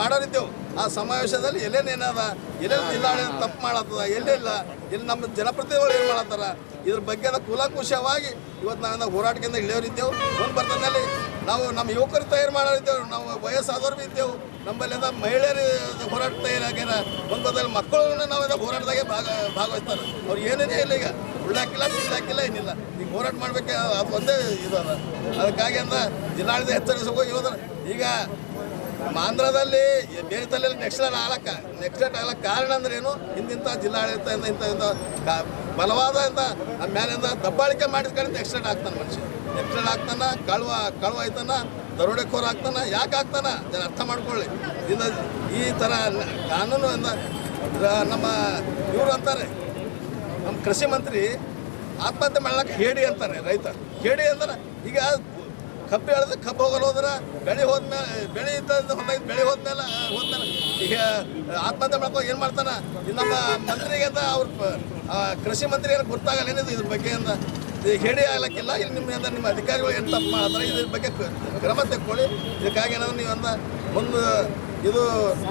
ಮಾಡೋರಿದ್ದೆವು. ಆ ಸಮಾವೇಶದಲ್ಲಿ ಎಲ್ಲೇನೇನದ, ಎಲ್ಲೆಲ್ಲಿ ಜಿಲ್ಲಾಡಳಿತ ತಪ್ಪು ಮಾಡತ್ತದ, ಎಲ್ಲೆಲ್ಲ ಇಲ್ಲಿ ನಮ್ಮ ಜನಪ್ರತಿನಿಧಿಗಳು ಏನು ಮಾಡತ್ತಾರ, ಇದ್ರ ಬಗ್ಗೆ ಕೂಲಂಕುಷವಾಗಿ ಇವತ್ತು ನಾವೆಲ್ಲ ಹೋರಾಟದಿಂದ ಇಳಿಯೋರಿದ್ದೆವು. ಮುಂದೆ ಬರ್ತದಲ್ಲಿ ನಾವು ನಮ್ಮ ಯುವಕರು ತಯಾರು ಮಾಡೋರಿದ್ದೆವು, ನಾವು ವಯಸ್ಸಾದವ್ರು ಇದ್ದೆವು, ನಮ್ಮಲ್ಲೆಲ್ಲ ಮಹಿಳೆಯರು ಹೋರಾಟ ತಯಾರಾಗ್ಯಾರ. ಮುಂದೆ ಬರ್ತಲ್ಲಿ ಮಕ್ಕಳು ನಾವೆಲ್ಲ ಹೋರಾಟದಾಗೆ ಭಾಗವಹಿಸ್ತಾರೆ. ಅವ್ರು ಏನೇನೇ ಇಲ್ಲ, ಈಗ ಉಳ್ಳಾಕಿಲ್ಲ ಕಿಲ್ಲಾಕಿಲ್ಲ ಏನಿಲ್ಲ. ಈಗ ಹೋರಾಟ ಮಾಡ್ಬೇಕು, ಅದು ಒಂದೇ ಇದು ಅದ. ಅದಕ್ಕಾಗಿ ಅಂದ್ರೆ ಜಿಲ್ಲಾಡಳಿತ ಎಚ್ಚರಿಸಬೇಕು. ಈಗ ಆಂಧ್ರದಲ್ಲಿ ಬೇರೆ ತಲೆಯಲ್ಲಿ ನೆಕ್ಸ್ಟ್ ಆಗಲಕ್ಕೆ ಕಾರಣ ಅಂದ್ರೆ ಏನು? ಇಂಥ ಜಿಲ್ಲಾಡಳಿತದಿಂದ ಇಂಥ ಬಲವಾದ ನಮ್ಮ ಮೇಲಿಂದ ದಬ್ಬಾಳಿಕೆ ಮಾಡಿದ ಕಡೆ ಎಕ್ಸ್ಟೆಂಡ್ ಆಗ್ತಾನೆ ಮನುಷ್ಯ. ಎಕ್ಸ್ಟೆಂಡ್ ಆಗ್ತಾನ, ಕಳುವ ಆಯ್ತಾನ, ದರೋಡೆಕೋರ ಆಗ್ತಾನ. ಯಾಕೆ ಆಗ್ತಾನ ಜನ ಅರ್ಥ ಮಾಡ್ಕೊಳ್ಳಿ. ಈ ಥರ ಕಾನೂನು ನಮ್ಮ ಇವರು ಅಂತಾರೆ, ನಮ್ಮ ಕೃಷಿ ಮಂತ್ರಿ ಆತ್ಮಹತ್ಯೆ ಮಾಡ್ಲಿಕ್ಕೆ ಹೇಡಿ ಅಂತಾರೆ ರೈತ. ಹೇಡಿ ಅಂದ್ರೆ ಈಗ ಕಬ್ಬು ಹೇಳಿದ್ರೆ ಕಬ್ಬು ಹೋಗಲ್ಲ, ಹೋದ್ರೆ ಬೆಳೆ ಹೋದ್ಮೇಲೆ ಬೆಳೆ ಇದ್ದ ಹೊಂದಾಗಿ ಬೆಳೆ ಹೋದ್ಮೇಲೆ ಈಗ ಆತ್ಮಹತ್ಯೆ ಮಾಡ್ಕೊ ಏನು ಮಾಡ್ತಾನೆ. ನಮ್ಮ ಮಂತ್ರಿಗೆ ಅಂತ ಅವ್ರ ಕೃಷಿ ಮಂತ್ರಿ ಏನು ಗೊತ್ತಾಗಲ್ಲ ಏನಿದೆ ಇದ್ರ ಬಗ್ಗೆ ಅಂತ ಹೇಳಿ ಆಗ್ಲಿಕ್ಕಿಲ್ಲ. ಇಲ್ಲಿ ನಿಮ್ಮ ಅಧಿಕಾರಿಗಳು ಏನು ತಪ್ಪು ಮಾಡ್ತಾರೆ, ಇದ್ರ ಬಗ್ಗೆ ಕ್ರಮ ತೆಕ್ಕೊಳ್ಳಿ. ಇದಕ್ಕಾಗಿ ಏನಾದ್ರು ನೀವಂದ ಮುಂದೆ ಇದು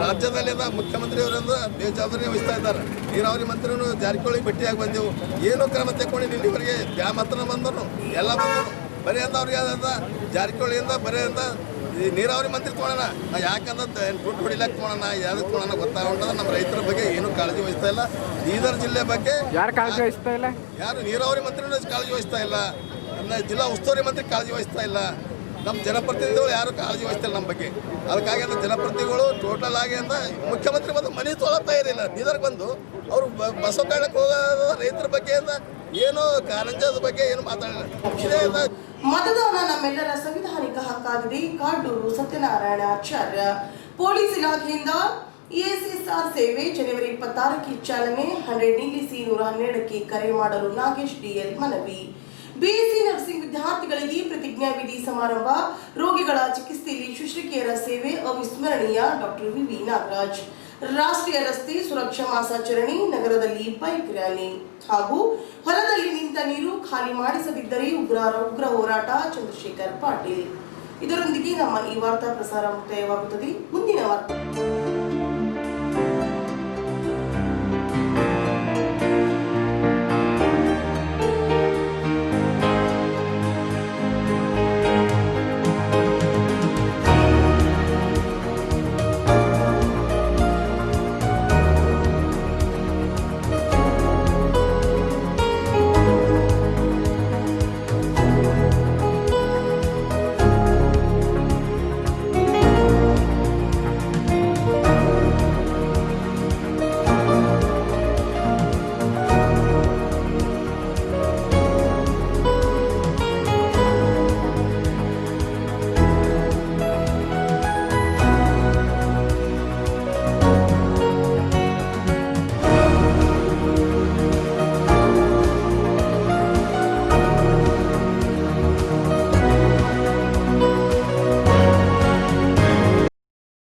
ರಾಜ್ಯದಲ್ಲಿ ಮುಖ್ಯಮಂತ್ರಿಯವರಿಂದ ಬೇಜವಾಬ್ದಾರಿ ವಹಿಸ್ತಾ ಇದ್ದಾರೆ. ನೀರಾವರಿ ಮಂತ್ರಿನೂ ಜಾರಕಿಹೊಳಿ ಭೇಟಿಯಾಗಿ ಬಂದೆವು, ಏನೂ ಕ್ರಮ ತೆಕ್ಕೊಂಡು ಇಲ್ಲಿವರೆಗೆ ಡ್ಯಾಮ್ ಹತ್ರ ಬಂದರು, ಎಲ್ಲ ಬಂದರು. ಬರೀ ಅಂತ ಅವ್ರಿಗೆ ಜಾರಕಿಹೊಳಿಯಿಂದ ಬರೀ ಅಂತ ಈ ನೀರಾವರಿ ಮಂತ್ರಿ ತೊಗೊಳೋಣ, ಯಾಕಂದ್ರೆ ದುಡ್ಡು ಹೊಡಿಲಕ್ಕೆ ತೊಗೊಳೋಣ, ಯಾವ್ದಕ್ಕೆ ತೊಗೊಳೋಣ ಗೊತ್ತಾಗೋಣ. ನಮ್ಮ ರೈತರ ಬಗ್ಗೆ ಏನೂ ಕಾಳಜಿ ವಹಿಸ್ತಾ ಇಲ್ಲ. ಬೀದರ್ ಜಿಲ್ಲೆ ಬಗ್ಗೆ ಯಾರು ಕಾಳಜಿ ವಹಿಸ್ತಾ ಇಲ್ಲ? ಯಾರು ನೀರಾವರಿ ಮಂತ್ರಿನೂ ಕಾಳಜಿ ವಹಿಸ್ತಾ ಇಲ್ಲ, ಜಿಲ್ಲಾ ಉಸ್ತುವಾರಿ ಮಂತ್ರಿ ಕಾಳಜಿ ವಹಿಸ್ತಾ ಇಲ್ಲ, ನಮ್ಮ ಜನಪ್ರತಿನಿಧಿಗಳು ಯಾರು ಕಾಳಜಿ ವಹಿಸ್ತಿಲ್ಲ ನಮ್ಮ ಬಗ್ಗೆ. ಅದಕ್ಕಾಗಿ ಅಂದ್ರೆ ಜನಪ್ರತಿನಿಧಿಗಳು ಟೋಟಲ್ ಆಗಿ ಅಂತ ಮುಖ್ಯಮಂತ್ರಿ ಬಂದು ಮನೆ ತೊಗೊಳ್ತಾ ಇರಲಿಲ್ಲ. ಬೀದರ್ಗೆ ಬಂದು ಅವರು ಬಸವ ಕಾರಣಕ್ಕೆ ಹೋಗೋದ ರೈತರ ಬಗ್ಗೆ ಏನು ಕಾರಂಜದ ಬಗ್ಗೆ ಏನು ಮಾತಾಡಿಲ್ಲ. ಇದೇ ಮತದಾನ ನಮ್ಮೆಲ್ಲರ ಸಂವಿಧಾನಿಕ ಹಕ್ಕಾಗಿದೆ. ಕಾಡೂರು ಸತ್ಯನಾರಾಯಣಾಚಾರ್ಯ. ಪೊಲೀಸ್ ಇಲಾಖೆಯಿಂದ ESSR ಸೇವೆ ಜನವರಿ 26ಕ್ಕೆ ಚಾಲನೆ. 100 ನಿಲ್ಲಿಸಿ 112ಕ್ಕೆ ಕರೆ ಮಾಡಲು ನಾಗೇಶ್ DL ಮನವಿ. BSc ನರ್ಸಿಂಗ್ ವಿದ್ಯಾರ್ಥಿಗಳಿಗೆ ಪ್ರತಿಜ್ಞಾ ವಿಧಿ ಸಮಾರಂಭ. ರೋಗಿಗಳ ಚಿಕಿತ್ಸೆಯಲ್ಲಿ ಶುಶ್ರೂಷಕಿಯರ ಸೇವೆ ಅವಿಸ್ಮರಣೀಯ. Doctor VV Nagaraj. ರಾಷ್ಟ್ರೀಯ ರಸ್ತೆ ಸುರಕ್ಷಾ ಮಾಸಾಚರಣೆ. ನಗರದಲ್ಲಿ ಬೈಕ್ ರ್ಯಾಲಿ ಹಾಗೂ ಹೊಲದಲ್ಲಿ ನಿಂತ ನೀರು ಖಾಲಿ ಮಾಡಿಸದಿದ್ದರೆ ಉಗ್ರ ಹೋರಾಟ. ಚಂದ್ರಶೇಖರ್ ಪಾಟೀಲ್. ಇದರೊಂದಿಗೆ ನಮ್ಮ ಈ ವಾರ್ತಾ ಪ್ರಸಾರ ಮುಕ್ತಾಯವಾಗುತ್ತದೆ.